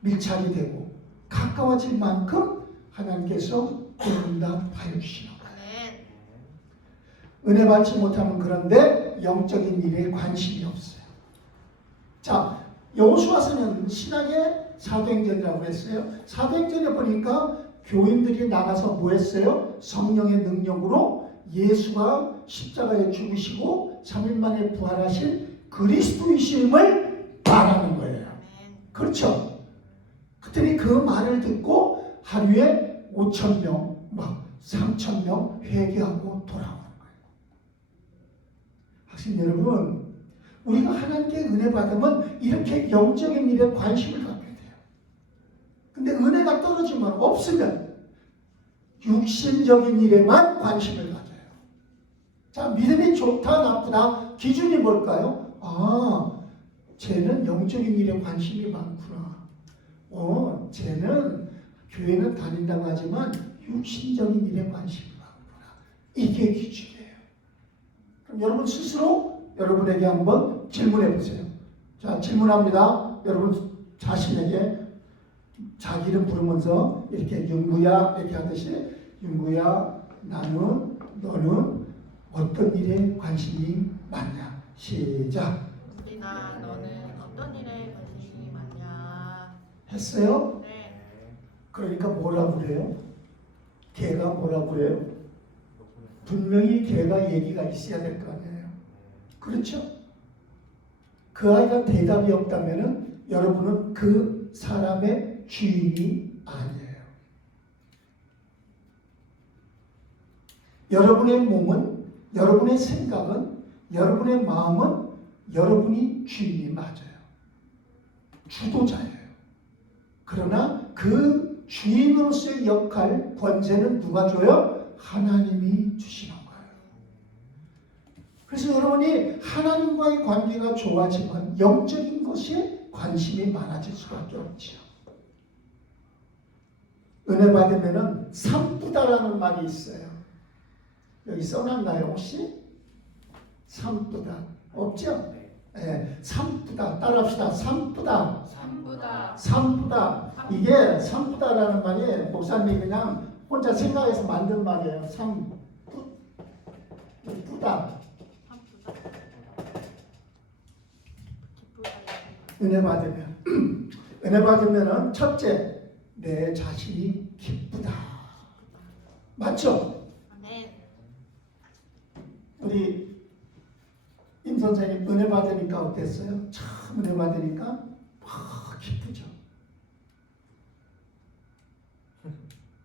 밀착이 되고 가까워질 만큼 하나님께서 응답하여 주시는 거예요. 은혜 받지 못하면 그런데 영적인 일에 관심이 없어요. 자, 여호수아서는 신약의 사도행전이라고 했어요. 사도행전에 보니까 교인들이 나가서 뭐 했어요? 성령의 능력으로 예수가 십자가에 죽으시고 3일 만에 부활하신 그리스도이심을 말하는 거예요. 그렇죠? 그랬더니 그 말을 듣고 하루에 5,000명, 막 3,000명 회개하고 돌아오는 거예요. 학생 여러분, 우리가 하나님께 은혜 받으면 이렇게 영적인 일에 관심을 갖게 돼요. 근데 은혜가 떨어지면 없으면 육신적인 일에만 관심을 가져요. 자, 믿음이 좋다 나쁘다 기준이 뭘까요? 아, 쟤는 영적인 일에 관심이 많구나. 쟤는 교회는 다닌다고 하지만 육신적인 일에 관심이 많구나. 이게 기준이에요. 그럼 여러분 스스로 여러분에게 한번 질문해 보세요. 자, 질문합니다. 여러분 자신에게 자기 이름 부르면서 이렇게 윤구야 이렇게 하듯이 윤구야 너는 어떤 일에 관심이 많냐? 시작. 윤진아, 너는 어떤 일에 관심이 많냐? 했어요? 네. 그러니까 뭐라 그래요? 걔가 뭐라 그래요? 분명히 걔가 얘기가 있어야 될 거 아니에요. 그렇죠? 그 아이가 대답이 없다면은 여러분은 그 사람의 주인이 아니에요. 여러분의 몸은, 여러분의 생각은, 여러분의 마음은 여러분이 주인이 맞아요. 주도자예요. 그러나 그 주인으로서의 역할, 권세는 누가 줘요? 하나님이 주시는 거예요. 그래서 여러분이 하나님과의 관계가 좋아지면 영적인 것에 관심이 많아질 수밖에 없죠. 은혜 받으면은 산부다라는 말이 있어요. 여기 써놨나요 혹시? 산부다 없죠? 네, 산부다 따라합시다. 산부다. 산부다. 산부다. 이게 산부다라는 말이 목사님이 그냥 혼자 생각해서 만든 말이에요. 부다. 은혜 받으면 은혜 받으면은 첫째 내 자신이 기쁘다. 맞죠? 아멘. 우리 임 선생님 은혜 받으니까 어땠어요? 참 은혜 받으니까 기쁘죠.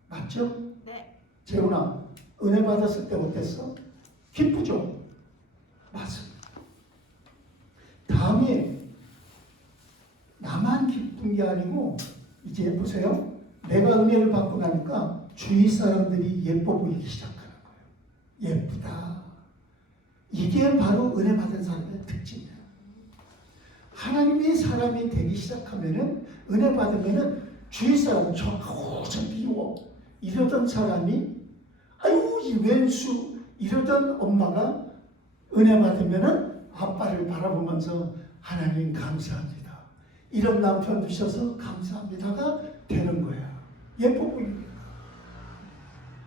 맞죠? 네. 재훈아 은혜 받았을 때 어땠어? 기쁘죠? 맞습니다. 다음에 나만 기쁜 게 아니고 이제 보세요. 내가 은혜를 받고 나니까 주위 사람들이 예뻐 보이기 시작하는 거예요. 예쁘다. 이게 바로 은혜 받은 사람의 특징이에요. 하나님이 사람이 되기 시작하면은 은혜 받으면은 주위 사람 저 미워 이러던 사람이 아유 이 왼수 이러던 엄마가 은혜 받으면은 아빠를 바라보면서 하나님 감사합니다. 이런 남편 주셔서 감사합니다가 되는 거야. 예뻐 보이니까.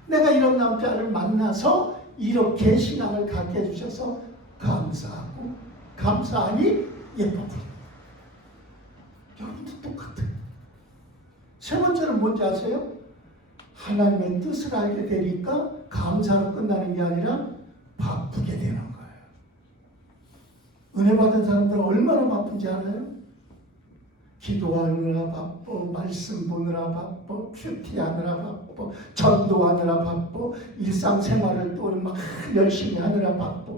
내가 이런 남편을 만나서 이렇게 신앙을 갖게 해주셔서 감사하고 감사하니 예뻐 보인다. 여러분도 똑같아요. 세 번째는 뭔지 아세요? 하나님의 뜻을 알게 되니까 감사로 끝나는 게 아니라 바쁘게 되는 거예요. 은혜 받은 사람들은 얼마나 바쁜지 알아요? 기도하느라 바빠, 말씀 보느라 바빠, 큐티하느라 바빠, 전도하느라 바빠, 일상생활을 또 막 열심히 하느라 바빠.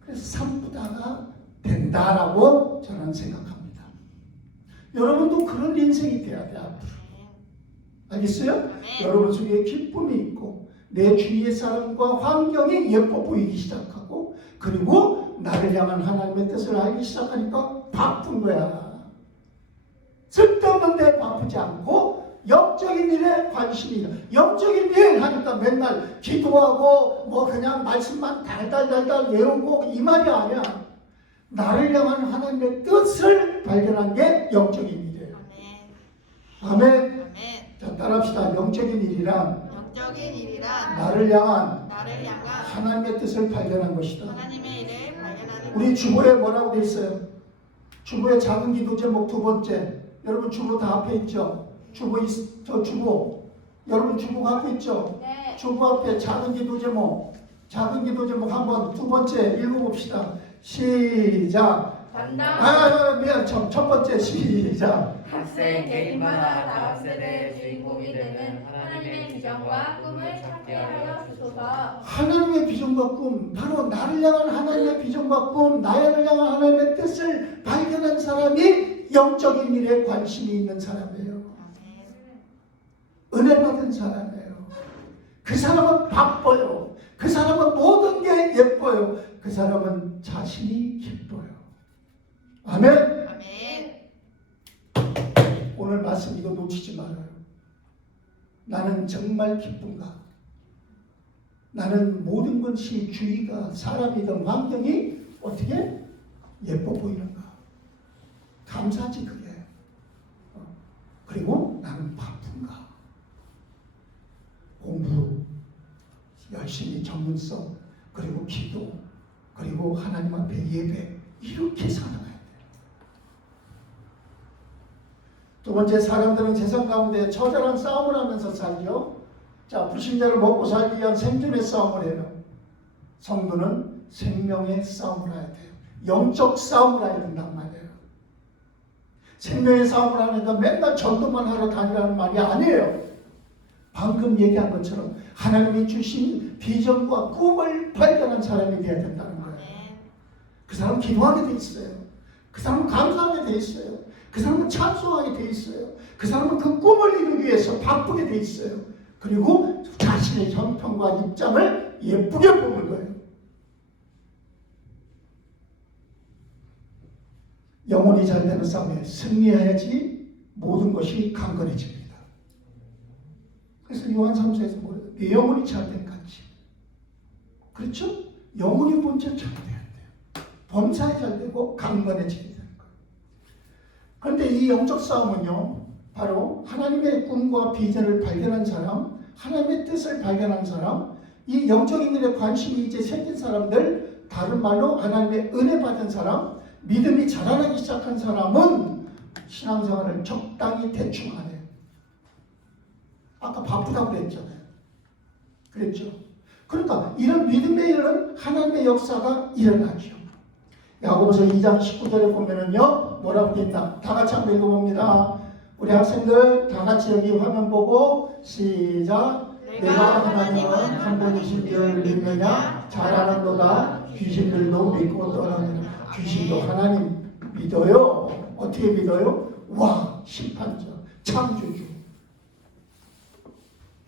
그래서 산부다가 된다라고 저는 생각합니다. 여러분도 그런 인생이 돼야 돼 앞으로. 알겠어요? 여러분 속에 기쁨이 있고 내 주위의 사람과 환경이 예뻐 보이기 시작하고 그리고 나를 향한 하나님의 뜻을 알기 시작하니까 바쁜 거야. 쓸데없는 데 바쁘지 않고 영적인 일에 관심이 있다. 영적인 일 하니까 맨날 기도하고 뭐 그냥 말씀만 달달달달 외우고 이 말이 아니야. 나를 향한 하나님의 뜻을 발견한 게 영적인 일이에요. 아멘. 아멘. 자, 따라합시다. 영적인 일이란 영적인 일이란 나를 향한 하나님의 뜻을 발견한 것이다. 하나님의 일을 발견하는 우리 주보에 뭐라고 돼 있어요? 주보에 작은 기도 제목 두 번째. 여러분 주보 다 앞에 있죠? 저 주보. 여러분 주보 갖고 있죠? 네. 주보 앞에 작은 기도 제목. 작은 기도 제목 한번 두 번째 읽어봅시다. 시작. 미안. 첫 번째 시작. 학생 개인마다 다음 세대의 주인공이 되는 하나님의 비전과 꿈을 찾게 하여 주소서. 하나님의 비전과 꿈, 바로 나를 향한 하나님의 비전과 꿈, 나를 향한 하나님의 뜻을 발견한 사람이 영적인 일에 관심이 있는 사람이에요. 은혜 받은 사람이에요. 그 사람은 바빠요. 그 사람은 모든 게 예뻐요. 그 사람은 자신이 기뻐요. 아멘. 아멘. 오늘 말씀 이거 놓치지 말아요. 나는 정말 기쁜가? 나는 모든 것이 주위가 사람이든 환경이 어떻게 예뻐 보이는가? 감사지 그게. 그리고 나는 바쁜가? 공부, 열심히 전문성, 그리고 기도, 그리고 하나님 앞에 예배, 이렇게 살아가야 돼요. 두 번째, 사람들은 세상 가운데 처절한 싸움을 하면서 살죠. 자, 불신자를 먹고 살기 위한 생존의 싸움을 해요. 성도는 생명의 싸움을 해야 돼요. 영적 싸움을 해야 된단 말이에요. 생명의 싸움을 하니까 맨날 전도만 하러 다니라는 말이 아니에요. 방금 얘기한 것처럼 하나님이 주신 비전과 꿈을 발견한 사람이 되어야 된다는 거예요. 그 사람은 기도하게 돼 있어요. 그 사람은 감사하게 돼 있어요. 그 사람은 찬송하게 돼 있어요. 그 사람은 그 꿈을 이루기 위해서 바쁘게 돼 있어요. 그리고 자신의 형편과 입장을 예쁘게 보는 거예요. 영혼이 잘 되는 싸움에 승리해야지 모든 것이 강건해집니다. 그래서 요한 3서에서 뭐예요? 내 영혼이 잘 된 같이. 그렇죠? 영혼이 먼저 잘 돼야 돼요. 범사에 잘 되고 강건해져야 되는 거예요. 그런데 이 영적 싸움은요, 바로 하나님의 꿈과 비전을 발견한 사람, 하나님의 뜻을 발견한 사람, 이 영적인 일에 관심이 이제 생긴 사람들, 다른 말로 하나님의 은혜 받은 사람, 믿음이 자라나기 시작한 사람은 신앙생활을 적당히 대충 안 해요. 아까 바쁘다고 그랬잖아요. 그랬죠? 그러니까 이런 믿음의 일은 하나님의 역사가 일어나죠. 야고보서 2장 19절에 보면은요, 뭐라고 했나? 다 같이 한번 읽어봅니다. 우리 학생들 다 같이 여기 화면 보고 시작. 내가 하나님은 한 분이신 줄 믿느냐? 잘하는도다. 귀신들도 믿고 떠나느냐? 귀신도 하나님 믿어요. 어떻게 믿어요? 왕, 심판자, 창조주.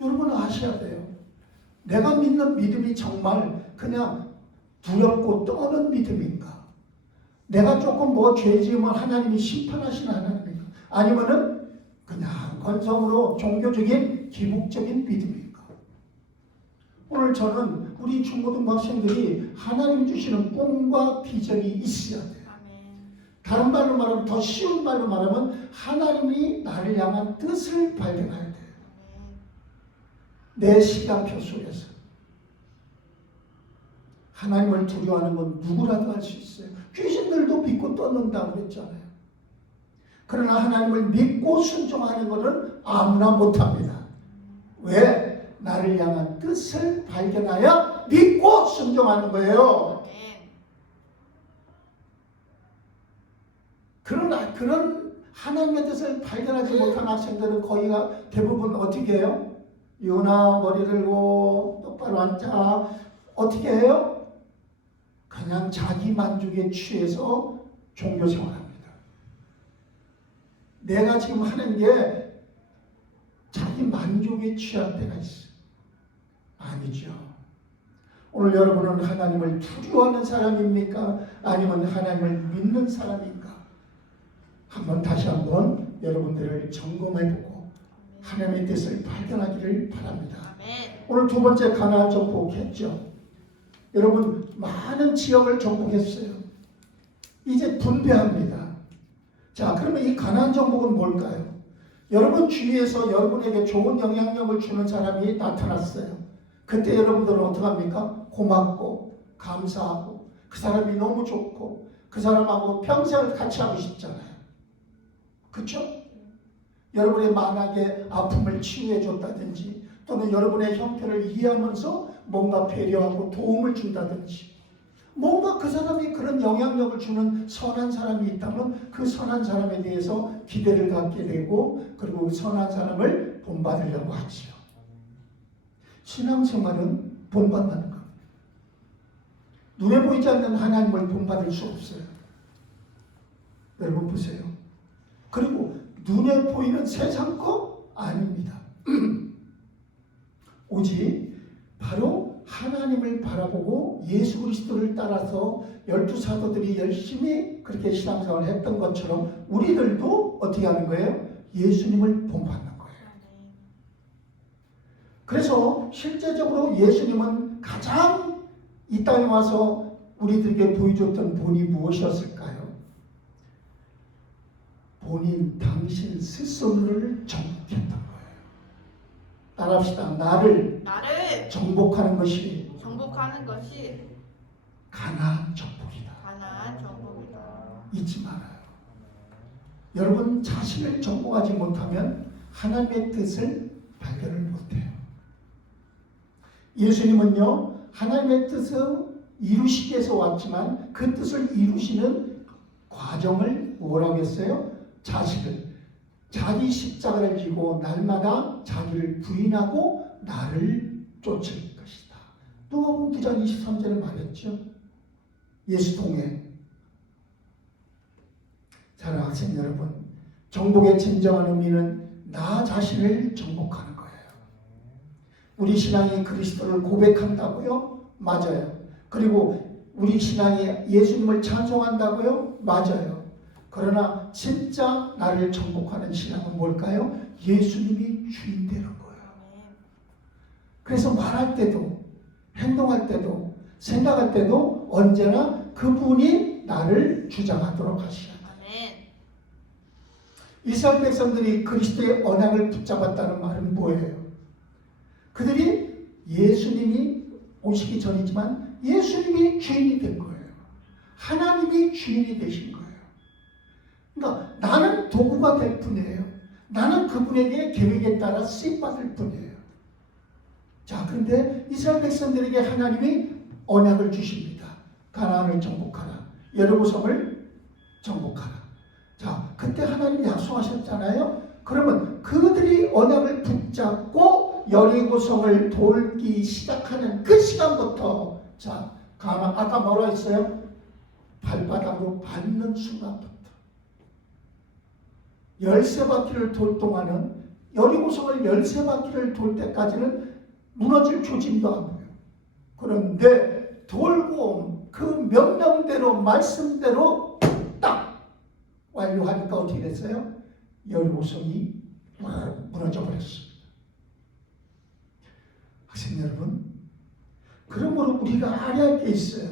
여러분 아셔야 돼요. 내가 믿는 믿음이 정말 그냥 두렵고 떠는 믿음인가? 내가 조금 뭐 죄 지으면 하나님이 심판하시는 하나님인가? 아니면은 그냥 건성으로 종교적인 기복적인 믿음인가? 오늘 저는 우리 중고등부 학생들이 하나님 주시는 꿈과 비전이 있어야 돼요. 다른 말로 말하면, 더 쉬운 말로 말하면 하나님이 나를 향한 뜻을 발견해야 돼요. 내 시간표 속에서. 하나님을 두려워하는 건 누구라도 할 수 있어요. 귀신들도 믿고 떠는다고 그랬잖아요. 그러나 하나님을 믿고 순종하는 것은 아무나 못합니다. 왜? 나를 향한 뜻을 발견하여 믿고 순종하는 거예요. 그러나 그런 하나님의 뜻을 발견하지 못한 학생들은 거의가 대부분 어떻게 해요? 유나 머리 들고 똑바로 앉자. 어떻게 해요? 그냥 자기 만족에 취해서 종교 생활합니다. 내가 지금 하는 게 자기 만족에 취할 때가 있어요. 아니죠. 오늘 여러분은 하나님을 두려워하는 사람입니까? 아니면 하나님을 믿는 사람인가? 다시 한번 여러분들을 점검해보고 하나님의 뜻을 발견하기를 바랍니다. 오늘 두 번째 가나안 정복했죠. 여러분 많은 지역을 정복했어요. 이제 분배합니다. 자, 그러면 이 가나안 정복은 뭘까요? 여러분 주위에서 여러분에게 좋은 영향력을 주는 사람이 나타났어요. 그때 여러분들은 어떡합니까? 고맙고 감사하고 그 사람이 너무 좋고 그 사람하고 평생을 같이 하고 싶잖아요. 그렇죠? 여러분의 만악의 아픔을 치유해 줬다든지 또는 여러분의 형편을 이해하면서 뭔가 배려하고 도움을 준다든지 뭔가 그 사람이 그런 영향력을 주는 선한 사람이 있다면 그 선한 사람에 대해서 기대를 갖게 되고 그리고 선한 사람을 본받으려고 하지요. 신앙생활은 본받는 겁니다. 눈에 보이지 않는 하나님을 본받을 수 없어요. 여러분 보세요. 그리고 눈에 보이는 세상 거 아닙니다. 오직 바로 하나님을 바라보고 예수 그리스도를 따라서 12사도들이 열심히 그렇게 신앙생활을 했던 것처럼 우리들도 어떻게 하는 거예요? 예수님을 본받는 거예요. 그래서 실제적으로 예수님은 가장 이 땅에 와서 우리들에게 보여줬던 본이 무엇이었을까요? 본인 당신 스스로를 정복했던 거예요. 따라합시다. 나를 나를 정복하는 것이 정복하는 것이 가나안 정복이다. 가나안 정복이다. 잊지 말아요. 여러분 자신을 정복하지 못하면 하나님의 뜻을 발견을 못해요. 예수님은요 하나님의 뜻을 이루시기 위해서 왔지만 그 뜻을 이루시는 과정을 뭐라고 했어요? 자기 십자가를 지고 날마다 자기를 부인하고 나를 쫓을 것이다. 누가복음 9장 23절에 말했죠. 예수 통해. 사랑하는 학생 여러분, 정복의 진정한 의미는 나 자신을 정복하는 거예요. 우리 신앙이 그리스도를 고백한다고요? 맞아요. 그리고 우리 신앙이 예수님을 찬송한다고요? 맞아요. 그러나 진짜 나를 정복하는 신앙은 뭘까요? 예수님이 주인 되는 거예요. 그래서 말할 때도 행동할 때도 생각할 때도 언제나 그분이 나를 주장하도록 하시라. 이스라엘 백성들이 그리스도의 언약을 붙잡았다는 말은 뭐예요? 그들이 예수님이 오시기 전이지만 예수님이 주인이 된 거예요. 하나님이 주인이 되신 거예요. 그러니까 나는 도구가 될 뿐이에요. 나는 그분에게 계획에 따라 쓰임받을 뿐이에요. 자, 그런데 이스라엘 백성들에게 하나님이 언약을 주십니다. 가나안을 정복하라. 여리고성을 정복하라. 자, 그때 하나님이 약속하셨잖아요. 그러면 그들이 언약을 붙잡고 여리고성을 돌기 시작하는 그 시간부터 자, 아까 뭐라 했어요? 발바닥으로 밟는 순간부터 13바퀴를 돌 동안은 여리고성을 13바퀴를 돌 때까지는 무너질 조짐도 안 보여요. 그런데 돌고 그 명령대로 말씀대로 딱 완료하니까 어떻게 됐어요? 여리고성이 무너져 버렸습니다. 학생 여러분, 그러므로 우리가 알아야 할 게 있어요.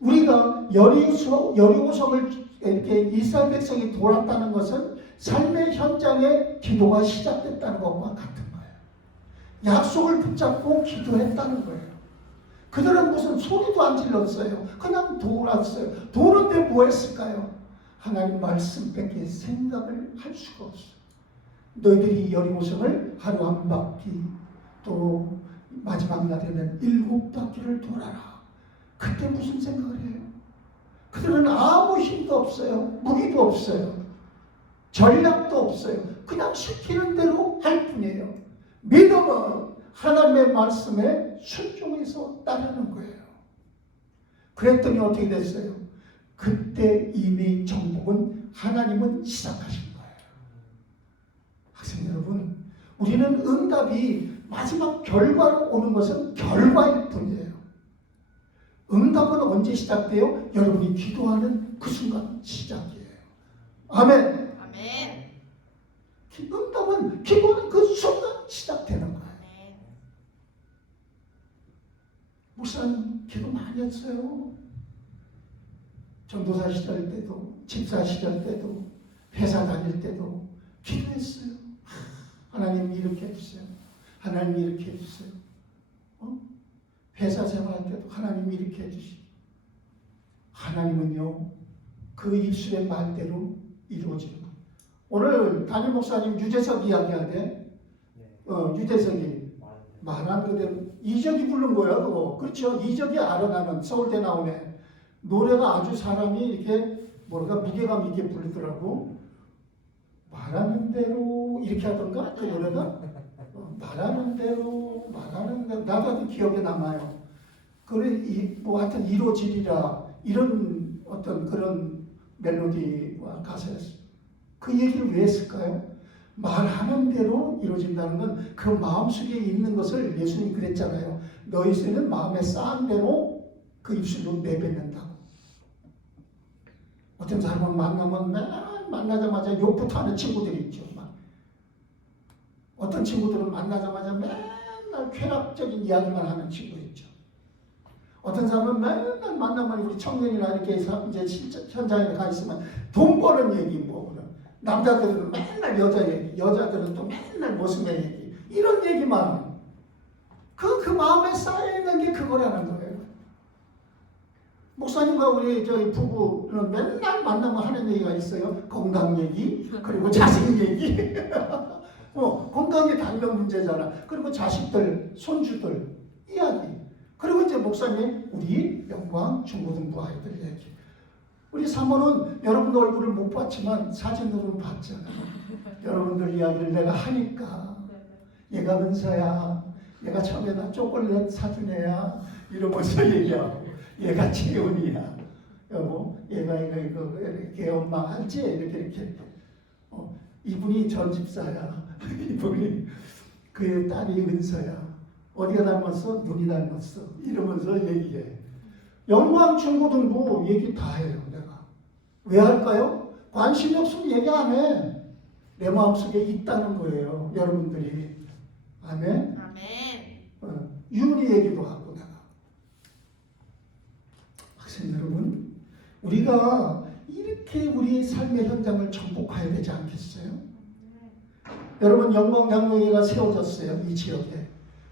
우리가 여리고성을 이렇게 이스라엘 백성이 돌았다는 것은 삶의 현장에 기도가 시작됐다는 것과 같은 거예요. 약속을 붙잡고 기도했다는 거예요. 그들은 무슨 소리도 안 질렀어요. 그냥 돌았어요. 도는데 뭐 했을까요? 하나님 말씀밖에 생각을 할 수가 없어요. 너희들이 여리고성을 하루 한 바퀴 또 마지막 날에는 7바퀴를 돌아라. 그때 무슨 생각을 해요? 그들은 아무 힘도 없어요. 무기도 없어요. 전략도 없어요. 그냥 시키는 대로 할 뿐이에요. 믿음은 하나님의 말씀에 순종해서 따르는 거예요. 그랬더니 어떻게 됐어요? 그때 이미 정복은 하나님은 시작하신 거예요. 학생 여러분, 우리는 응답이 마지막 결과로 오는 것은 결과일 뿐이에요. 응답은 언제 시작돼요? 여러분이 기도하는 그 순간 시작이에요. 아멘. 아멘. 응답은 기도하는 그 순간 시작되는 거예요. 목사님 기도 많이 했어요. 전도사 시절 때도, 집사 시절 때도, 회사 다닐 때도 기도했어요. 하나님 이렇게 해주세요. 하나님 이렇게 해주세요. 회사 생활할 때도 하나님 이렇게 해주시고, 하나님은요 그 입술의 말대로 이루어지는 거예요. 오늘 담임 목사님 유재석 이야기할 때 유재석이 말한 그대로 이적이 부른 거야 그거. 그렇죠. 이적이 알아나는 서울대 나오네. 노래가 아주 사람이 이렇게 뭐랄까 무게감 있게 부르더라고. 말하는 대로 이렇게 하던가 그 노래가 말하는 대로 나도 기억에 남아요. 그래 뭐 하여튼 이루어지리라 이런 어떤 그런 멜로디와 가사였어요. 그 얘기를 왜 했을까요? 말하는 대로 이루어진다는 건 그 마음속에 있는 것을 예수님이 그랬잖아요. 너희 쓰는 마음에 쌓은 대로 그 입술로 내뱉는다고. 어떤 사람은 만나면 맨날 만나자마자 욕부터 하는 친구들이 있죠. 어떤 친구들은 만나자마자 맨날 쾌락적인 이야기만 하는 친구 있죠. 어떤 사람은 맨날 만나면 우리 청년이나 이렇게 해서 이제 현장에 가 있으면 돈 버는 얘기 뭐 남자들은 맨날 여자 얘기, 여자들은 또 맨날 모습의 얘기 이런 얘기만 그 마음에 쌓여 있는 게 그거라는 거예요. 목사님과 우리 저희 부부는 맨날 만나면 하는 얘기가 있어요. 건강 얘기 그리고 자식 얘기. 건강이 당장 문제잖아. 그리고 자식들, 손주들 이야기. 그리고 이제 목사님 우리 영광 중고등부 아이들 얘기. 우리 사모는 여러분들 얼굴을 못 봤지만 사진으로는 봤잖아요. 여러분들 이야기를 내가 하니까 얘가 은서야, 얘가 처음에 나 초콜릿 사준 애야 이러면서 얘기하고 얘가 재훈이야 여보 얘가 이거 이렇게 엄마 알지? 이렇게 이분이 전 집사야 이분이 그 딸이 은서야 어디가 닮았어? 눈이 닮았어 이러면서 얘기해. 영광 중고등부 얘기 다 해요. 내가 왜 할까요? 관심이 없으면 얘기 안 해. 내 마음속에 있다는 거예요. 여러분들이 아멘. 아멘. 윤희 얘기도 하고 내가. 학생 여러분, 우리가 이렇게 우리 삶의 현장을 정복해야 되지 않겠어요? 여러분 영광 장로회가 세워졌어요. 이 지역에.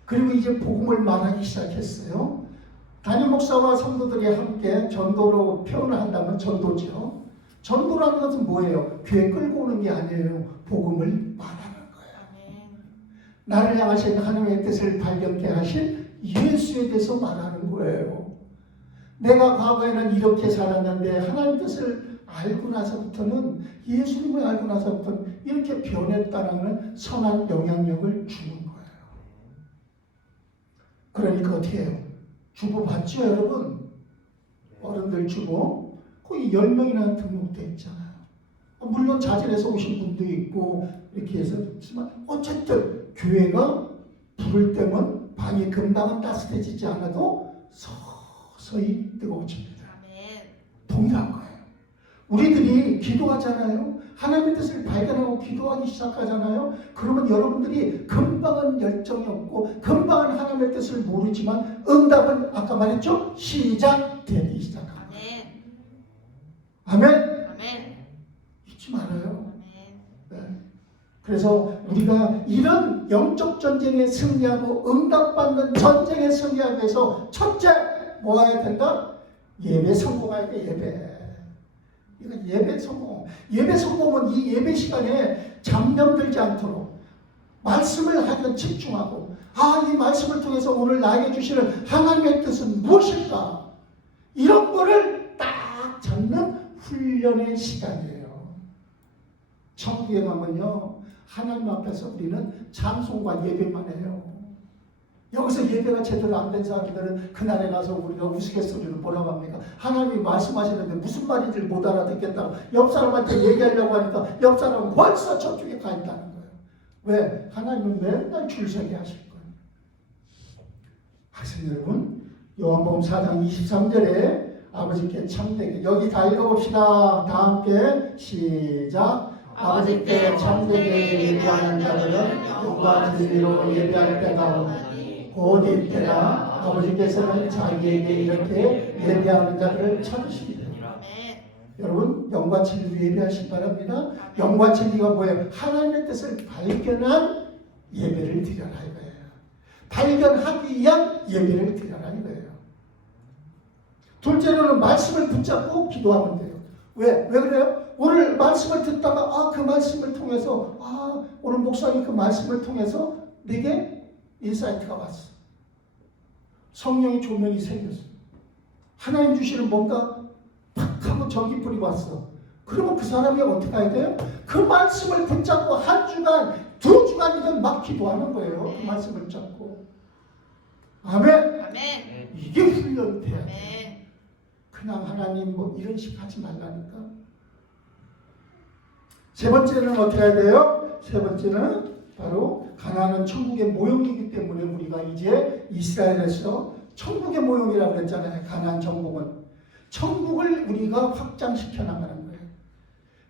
그리고 이제 복음을 말하기 시작했어요. 담임 목사와 성도들이 함께 전도로 표현을 한다면 전도죠. 전도라는 것은 뭐예요? 교회 끌고 오는 게 아니에요. 복음을 말하는 거예요. 아멘. 나를 향하신 하나님의 뜻을 발견케 하신 예수에 대해서 말하는 거예요. 내가 과거에는 이렇게 살았는데 하나님 뜻을 알고 나서부터는 예수님을 알고 나서부터는 이렇게 변했다는 선한 영향력을 주는 거예요. 그러니까 어떻게 해요? 주보 받죠 여러분? 어른들 주보 거기 10명이나 등록되어 있잖아요. 물론 자진해서 오신 분도 있고 이렇게 해서 있지만 어쨌든 교회가 불을 때면 방이 금방은 따뜻해지지 않아도 서서히 뜨거워집니다. 아멘. 동일한 거예요. 우리들이 기도하잖아요. 하나님의 뜻을 발견하고 기도하기 시작하잖아요. 그러면 여러분들이 금방은 열정이 없고 금방은 하나님의 뜻을 모르지만 응답은 아까 말했죠? 시작되기 시작합니다. 아멘. 아멘? 아멘. 잊지 말아요. 아멘. 네. 그래서 우리가 이런 영적 전쟁에 승리하고 응답받는 전쟁에 승리하기 위해서 첫째 뭐 해야 된다? 예배 성공해야 돼. 예배. 이거 예배 성공. 예배 성공은 이 예배 시간에 잠잠들지 않도록 말씀을 하기에 집중하고 이 말씀을 통해서 오늘 나에게 주시는 하나님의 뜻은 무엇일까? 이런 거를 딱 잡는 훈련의 시간이에요. 천국에 가면요 하나님 앞에서 우리는 찬송과 예배만 해요. 여기서 예배가 제대로 안 된 사람들은 그날에 가서 우리가 우스갯소리로 뭐라고 합니까? 하나님이 말씀하시는데 무슨 말인지 못 알아듣겠다고 옆 사람한테 얘기하려고 하니까 옆 사람은 벌써 저쪽에 가 있다는 거예요. 왜? 하나님은 맨날 줄 서게 하실 거예요. 학생 여러분, 요한복음 4장 23절에 아버지께 참되게 여기 다 읽어봅시다. 다 함께 시작. 아버지께 참되게 예배하는 자들은 영과 진리로 예배할 때가 오나니 곧 이때라 아버지께서는 자기에게 이렇게 예배하는 자들을 찾으시리라. 여러분 영과 진리로 예배하시기 바랍니다. 영과 진리가 뭐예요? 하나님의 뜻을 발견한 예배를 드려라 이거예요. 발견하기 위한 예배를 드려라 이거예요. 둘째로는 말씀을 붙잡고 기도하면 돼요. 왜 그래요? 오늘 말씀을 듣다가 그 말씀을 통해서 오늘 목사님 그 말씀을 통해서 내게 인사이트가 왔어. 성령의 조명이 생겼어. 하나님 주시는 뭔가 팍 하고 전기불이 왔어. 그러면 그 사람이 어떻게 해야 돼요? 그 말씀을 붙잡고 한 주간, 두 주간이든 막 기도하는 거예요. 그 말씀을 붙잡고. 아멘. 아멘. 이게 훈련이 돼야 돼. 아멘. 그냥 하나님 뭐 이런 식 하지 말라니까. 세 번째는 어떻게 해야 돼요? 세 번째는 바로 가나안은 천국의 모형이기 때문에 우리가 이제 이스라엘에서 천국의 모형이라고 그랬잖아요. 가나안 정복은. 천국을 우리가 확장시켜 나가는 거예요.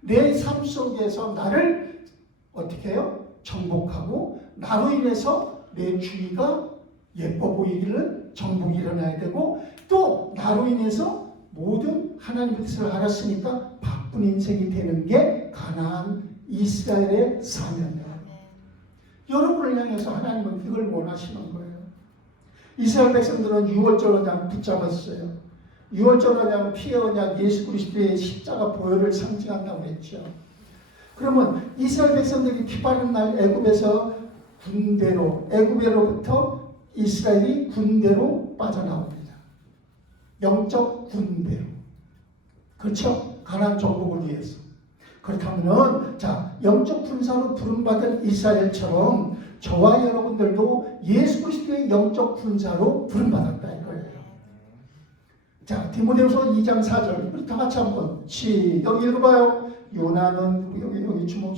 내 삶 속에서 나를 어떻게 해요? 정복하고 나로 인해서 내 주위가 예뻐 보이기를 정복이 일어나야 되고 또 나로 인해서 모든 하나님의 뜻을 알았으니까 바쁜 인생이 되는 게 가나안 이스라엘의 사명이에요. 여러분을 향해서 하나님은 그걸 원하시는 거예요. 이스라엘 백성들은 유월절 언약 붙잡았어요. 유월절 언약, 피의 언약, 예수 그리스도의 십자가 보혈을 상징한다고 했죠. 그러면 이스라엘 백성들이 피바른 날 애굽에서 군대로, 애굽으로부터 이스라엘이 군대로 빠져나옵니다. 영적 군대로. 그렇죠? 가나안 정복을 위해서. 그렇다면은 자, 영적 군사로 부름받은 이스라엘처럼 저와 여러분들도 예수 그리스도의 영적 군사로 부름받았다 이거예요. 자, 디모데후서 2장 4절 우리 다 같이 한번 시작 읽어봐요. 요나는 여기 주먹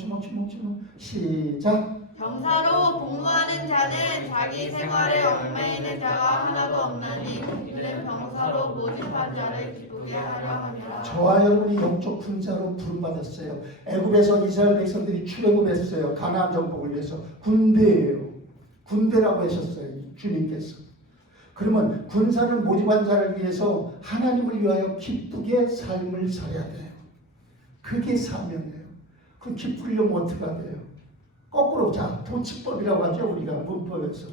시작. 병사로 복무하는 자는 자기 생활에 얽매이는 자가 하나도 없나니 이는 병사로 모집한 자를 기쁘게 하려 함이라. 저와 여러분이 영적 군사로 부름받았어요. 애굽에서 이스라엘 백성들이 출애굽했어요. 가나안 정복을 위해서. 군대예요. 군대라고 하셨어요. 주님께서. 그러면 군사를 모집한 자를 위해서 하나님을 위하여 기쁘게 삶을 살아야 돼요. 그게 사명이에요. 그 기쁘려면 어떻게 돼요? 거꾸로 자, 도치법이라고 하죠. 우리가 문법에서.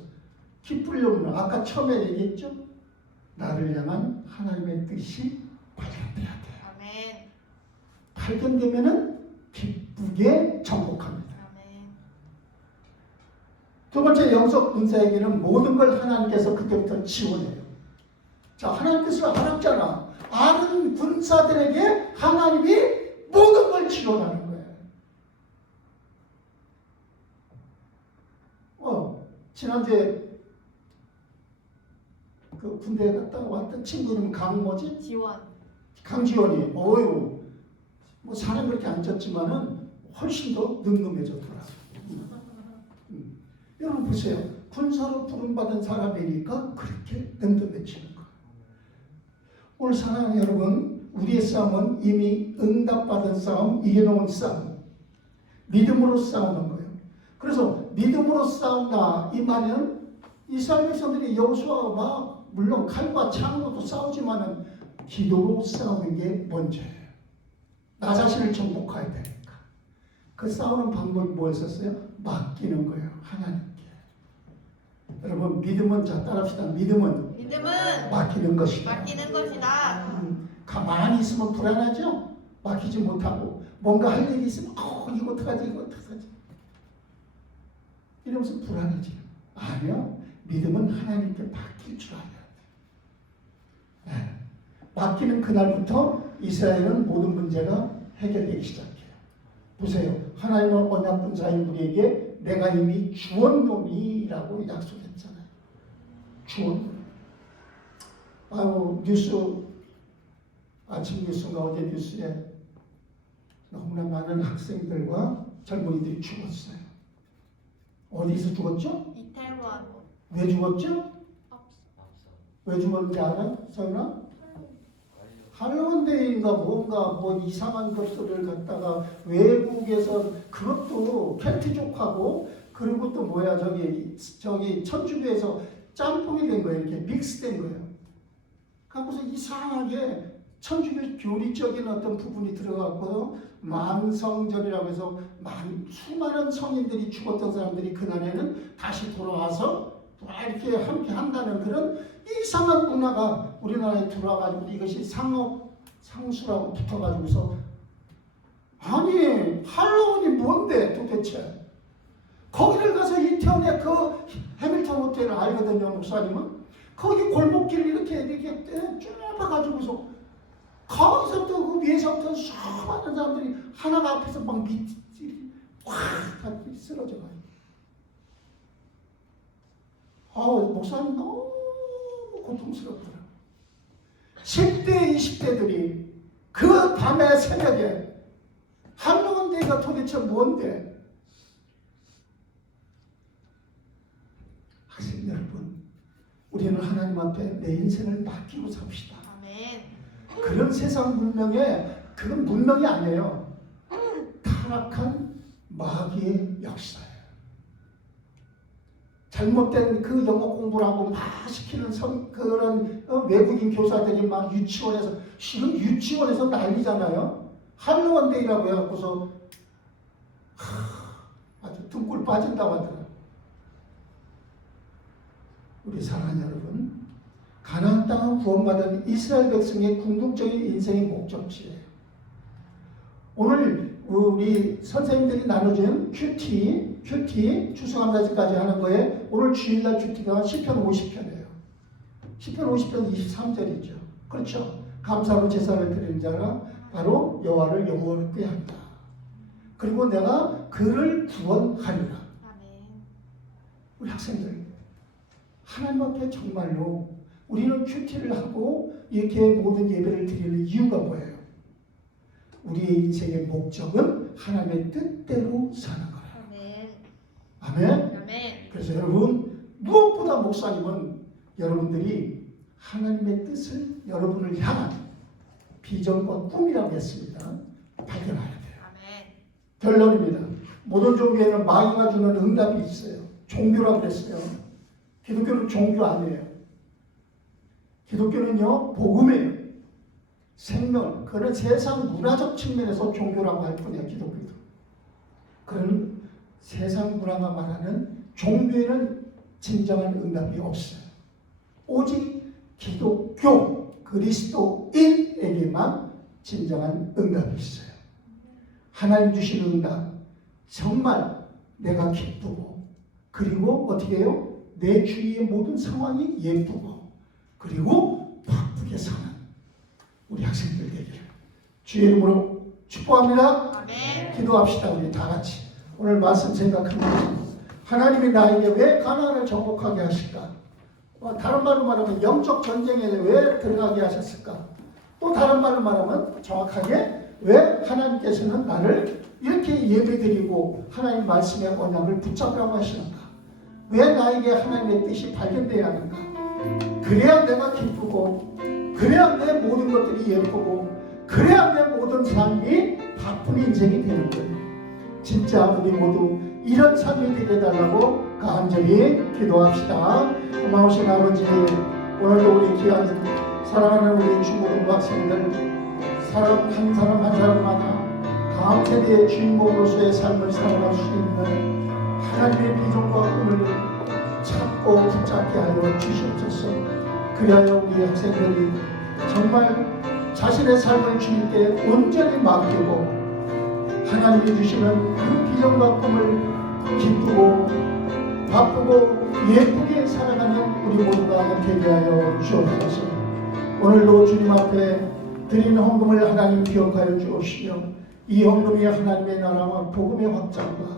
기쁘려면 아까 처음에 얘기했죠. 나를 향한 하나님의 뜻이 발견돼야 돼요. 아멘. 발견되면은 기쁘게 정복합니다. 아멘. 두 번째 영적 군사에게는 모든 걸 하나님께서 그때부터 지원해요. 자, 하나님께서 알았잖아. 아는 군사들에게 하나님이 모든 걸 지원하는 거예요. 지난주에 그 군대에 갔다 왔던 친구는 강지원이 어유 뭐 사람 그렇게 안 쪘지만은 훨씬 더 늠름해졌더라. 여러분 보세요. 군사로 부름받은 사람이니까 그렇게 늠름해지는 거예요. 오늘 사랑하는 여러분, 우리의 싸움은 이미 응답받은 싸움, 이겨놓은 싸움, 믿음으로 싸우는 거예요. 그래서 믿음으로 싸운다 이 말은 이스라엘 백성들이 여호수아가 막 물론 칼과 창으로도 싸우지만은 기도로 싸우는 게 먼저예요. 나 자신을 정복해야 되니까. 그 싸우는 방법이 뭐였었어요? 맡기는 거예요. 하나님께. 여러분 믿음은 자 따라합시다. 믿음은 맡기는 것이다. 가만히 있으면 불안하죠? 맡기지 못하고 뭔가 할 일이 있으면 이거 어떡하지 이거 어떡하지 이러면서 불안해지요. 아니요. 믿음은 하나님께 맡길 줄 알아야 돼요. 네. 맡기는 그날부터 이스라엘은 모든 문제가 해결되기 시작해요. 보세요. 하나님은 언약 군사인 우리에게 내가 이미 주었노니라고 약속했잖아요. 주었노니. 아침 뉴스인가 어제 뉴스에 너무나 많은 학생들과 젊은이들이 죽었어요. 어디서 죽었죠? 이태원. 왜 죽었죠? 왜 죽었는지 알아? 서윤아? 할로윈데이인가 뭔가 뭐 이상한 것들을 갖다가 외국에서 그것도 켈트족하고 그리고 또 뭐야 저기 천주교에서 짬뽕이 된 거예요. 이렇게 믹스된 거예요. 그래서 이상하게 천주교 교리적인 어떤 부분이 들어갔고 만성절이라고 해서 수많은 성인들이 죽었던 사람들이 그날에는 다시 돌아와서 이렇게 함께 한다는 그런 이상한 문화가 우리나라에 들어와가지고 이것이 상수라고 붙어가지고서 아니 할로윈이 뭔데 도대체 거기를 가서 이태원에 그 해밀턴 호텔을 알거든요. 목사님은 거기 골목길 이렇게 좁아가지고서 거기서부터 그 위에서부터 수많은 사람들이 하나가 앞에서 막 밑이 확 쓰러져가요. 목사님 너무 고통스럽더라고요. 10대, 20대들이 그 밤에 새벽에 할로윈데이가 도대체 뭔데? 학생 여러분, 우리는 하나님 앞에 내 인생을 맡기고 삽시다. 아멘. 그런 세상 문명에 그건 문명이 아니에요. 타락한 마귀의 역사예요. 잘못된 그 영어 공부를 하고 막 시키는 그런 외국인 교사들이 막 유치원에서 지금 유치원에서 난리잖아요. 한의원데이라고 해갖고서 아주 등골 빠진다고 하더라고요. 우리 사랑하는 여러분, 가나안 땅을 구원받은 이스라엘 백성의 궁극적인 인생의 목적지예요. 오늘 우리 선생님들이 나눠준 큐티 추수감사절까지 하는 거에 오늘 주일날 큐티가 시편 50편이에요. 시편 50편 23절이죠. 그렇죠. 감사로 제사를 드리는 자가 바로 여호와를 영원히 한다. 그리고 내가 그를 구원하리라. 우리 학생들, 하나님 앞에 정말로 우리는 큐티를 하고 이렇게 모든 예배를 드리는 이유가 뭐예요? 우리의 인생의 목적은 하나님의 뜻대로 사는 거예요. 아멘. 그래서 여러분, 무엇보다 목사님은 여러분들이 하나님의 뜻을 여러분을 향한 비전과 꿈이라고 했습니다. 발견해야 돼요. 결론입니다. 모든 종교에는 마귀가 주는 응답이 있어요. 종교라고 그랬어요. 기독교는 종교 아니에요. 기독교는요, 복음이에요. 생명, 그런 세상 문화적 측면에서 종교라고 할 뿐이에요. 기독교도. 그런 세상 문화가 말하는 종교에는 진정한 응답이 없어요. 오직 기독교, 그리스도인에게만 진정한 응답이 있어요. 하나님 주시는 응답, 정말 내가 기쁘고, 그리고 어떻게 해요? 내 주위의 모든 상황이 예쁘고, 그리고 바쁘게 사는 우리 학생들 되기를 주의 이름으로 축복합니다. 기도합시다. 우리 다 같이 오늘 말씀 생각합니다. 하나님이 나에게 왜 가나안을 정복하게 하실까? 다른 말로 말하면 영적 전쟁에 왜 들어가게 하셨을까? 또 다른 말로 말하면 정확하게 왜 하나님께서는 나를 이렇게 예배드리고 하나님 말씀의 언약을 붙잡으라고 하시는가? 왜 나에게 하나님의 뜻이 발견되어야 하는가? 그래야 내가 기쁘고, 그래야 내 모든 것들이 예쁘고, 그래야 내 모든 삶이 바쁜 인생이 되는 거예요. 진짜 우리 모두 이런 삶이 되게 해달라고 간절히 기도합시다. 고마우신 아버지, 오늘도 우리 귀한 사랑하는 우리 중고등부 학생들, 사람 한 사람마다 다음 세대의 주인공으로서의 삶을 살아갈 수 있는 하나님의 비전과 꿈을 찾고 붙잡게 하여 주시옵소서. 그리하여 우리 학생들이 정말 자신의 삶을 주님께 온전히 맡기고 하나님이 주시는 그 비전과 꿈을 기쁘고 바쁘고 예쁘게 살아가는 우리 모두가 되게 하여 주옵소서. 오늘도 주님 앞에 드리는 헌금을 하나님 기억하여 주옵시며 이 헌금이 하나님의 나라와 복음의 확장과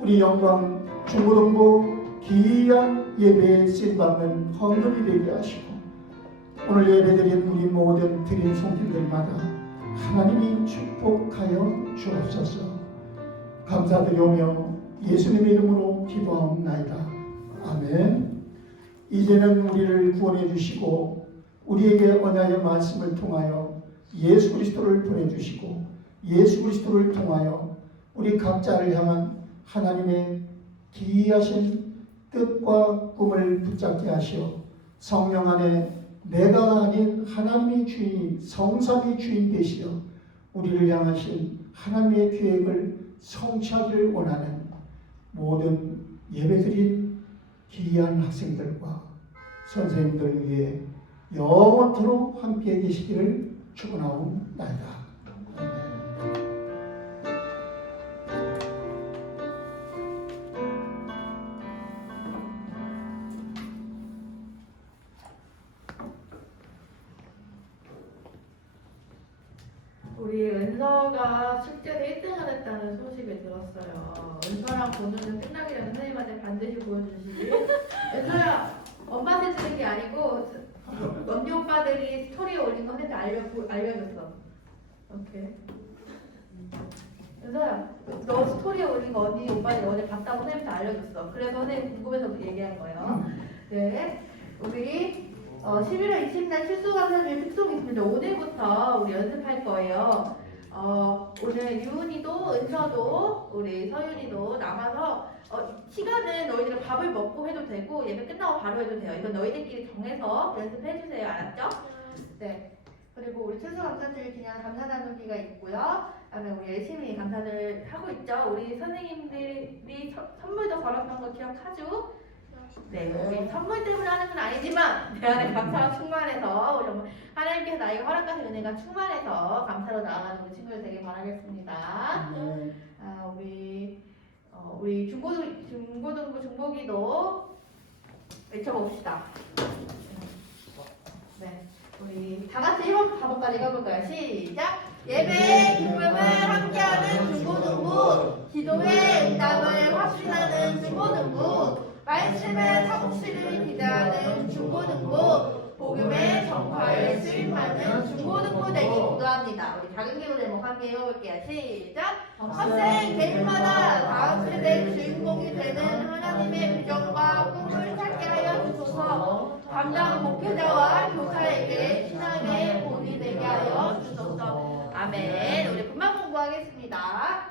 우리 영광 중고등부 귀한 예배에 쓰임받는 헌금이 되게 하시고 오늘 예배드린 우리 모든 드린 손길들마다 하나님이 축복하여 주옵소서. 감사드리오며 예수님의 이름으로 기도하옵나이다. 아멘. 이제는 우리를 구원해 주시고 우리에게 언약의 말씀을 통하여 예수 그리스도를 보내주시고 예수 그리스도를 통하여 우리 각자를 향한 하나님의 기이하신 뜻과 꿈을 붙잡게 하시어 성령 안에 내가 아닌 하나님의 주인이 성삼위 주인 되시어 우리를 향하신 하나님의 계획을 성취하기를 원하는 모든 예배드린 귀한 학생들과 선생님들 위해 영원토록 함께 계시기를 축원하옵나이다. 우리 은서가 축제에서 1등을 했다는 소식을 들었어요. 은서랑 번호는 끝나기 전에 선생님한테 반드시 보여주시기. 은서야, 엄마한테 주는 게 아니고 언니 오빠들이 스토리에 올린 거 선생님한테 알려줬어. 오케이. 은서야, 너 스토리에 올린 거 언니 오빠들이 어제 봤다고 선생님한테 알려줬어. 그래서 선생님 궁금해서 얘기한 거예요. 네, 우리 11월 20일 실수감사주의 특송이 있습니다. 오늘부터 우리 연습할 거예요. 오늘 유은이도 은서도 우리 서윤이도 남아서 시간은 너희들은 밥을 먹고 해도 되고 예배 끝나고 바로 해도 돼요. 이건 너희들끼리 정해서 연습해 주세요. 알았죠? 네. 그리고 우리 추수감사주일 기념 감사 나누기가 있고요. 그다음에 우리 열심히 감사를 하고 있죠. 우리 선생님들이 선물도 걸었던 거 기억하죠? 네, 우리 선물 때문에 하는 건 아니지만 내 안에 감사가 충만해서 우리 정말 하나님께서 나에게 허락하신 은혜가 충만해서 감사로 나아가는 우리 친구들 되게 바라겠습니다. 네. 우리 중고등부 중보기도 외쳐봅시다. 네, 우리 다 같이 1번 4번까지 읽어볼까요? 시작! 예배의 기쁨을 함께하는 중고등부, 기도의 응답을 확신하는 중고등부, 말씀의 성취를 기대하는 중고등부, 복음의 전파를 수임하는 중고등부 되기 기도합니다. 우리 작은 기도 제목 함께 읽어볼게요. 시작! 학생 개인마다 다음 세대 주인공이 되는 하나님의 비전과 꿈을 찾게 하여 주소서. 담당 목회자와 교사에게 신앙의 본이 되게 하여 주소서. 아멘. 우리 분만 공부하겠습니다.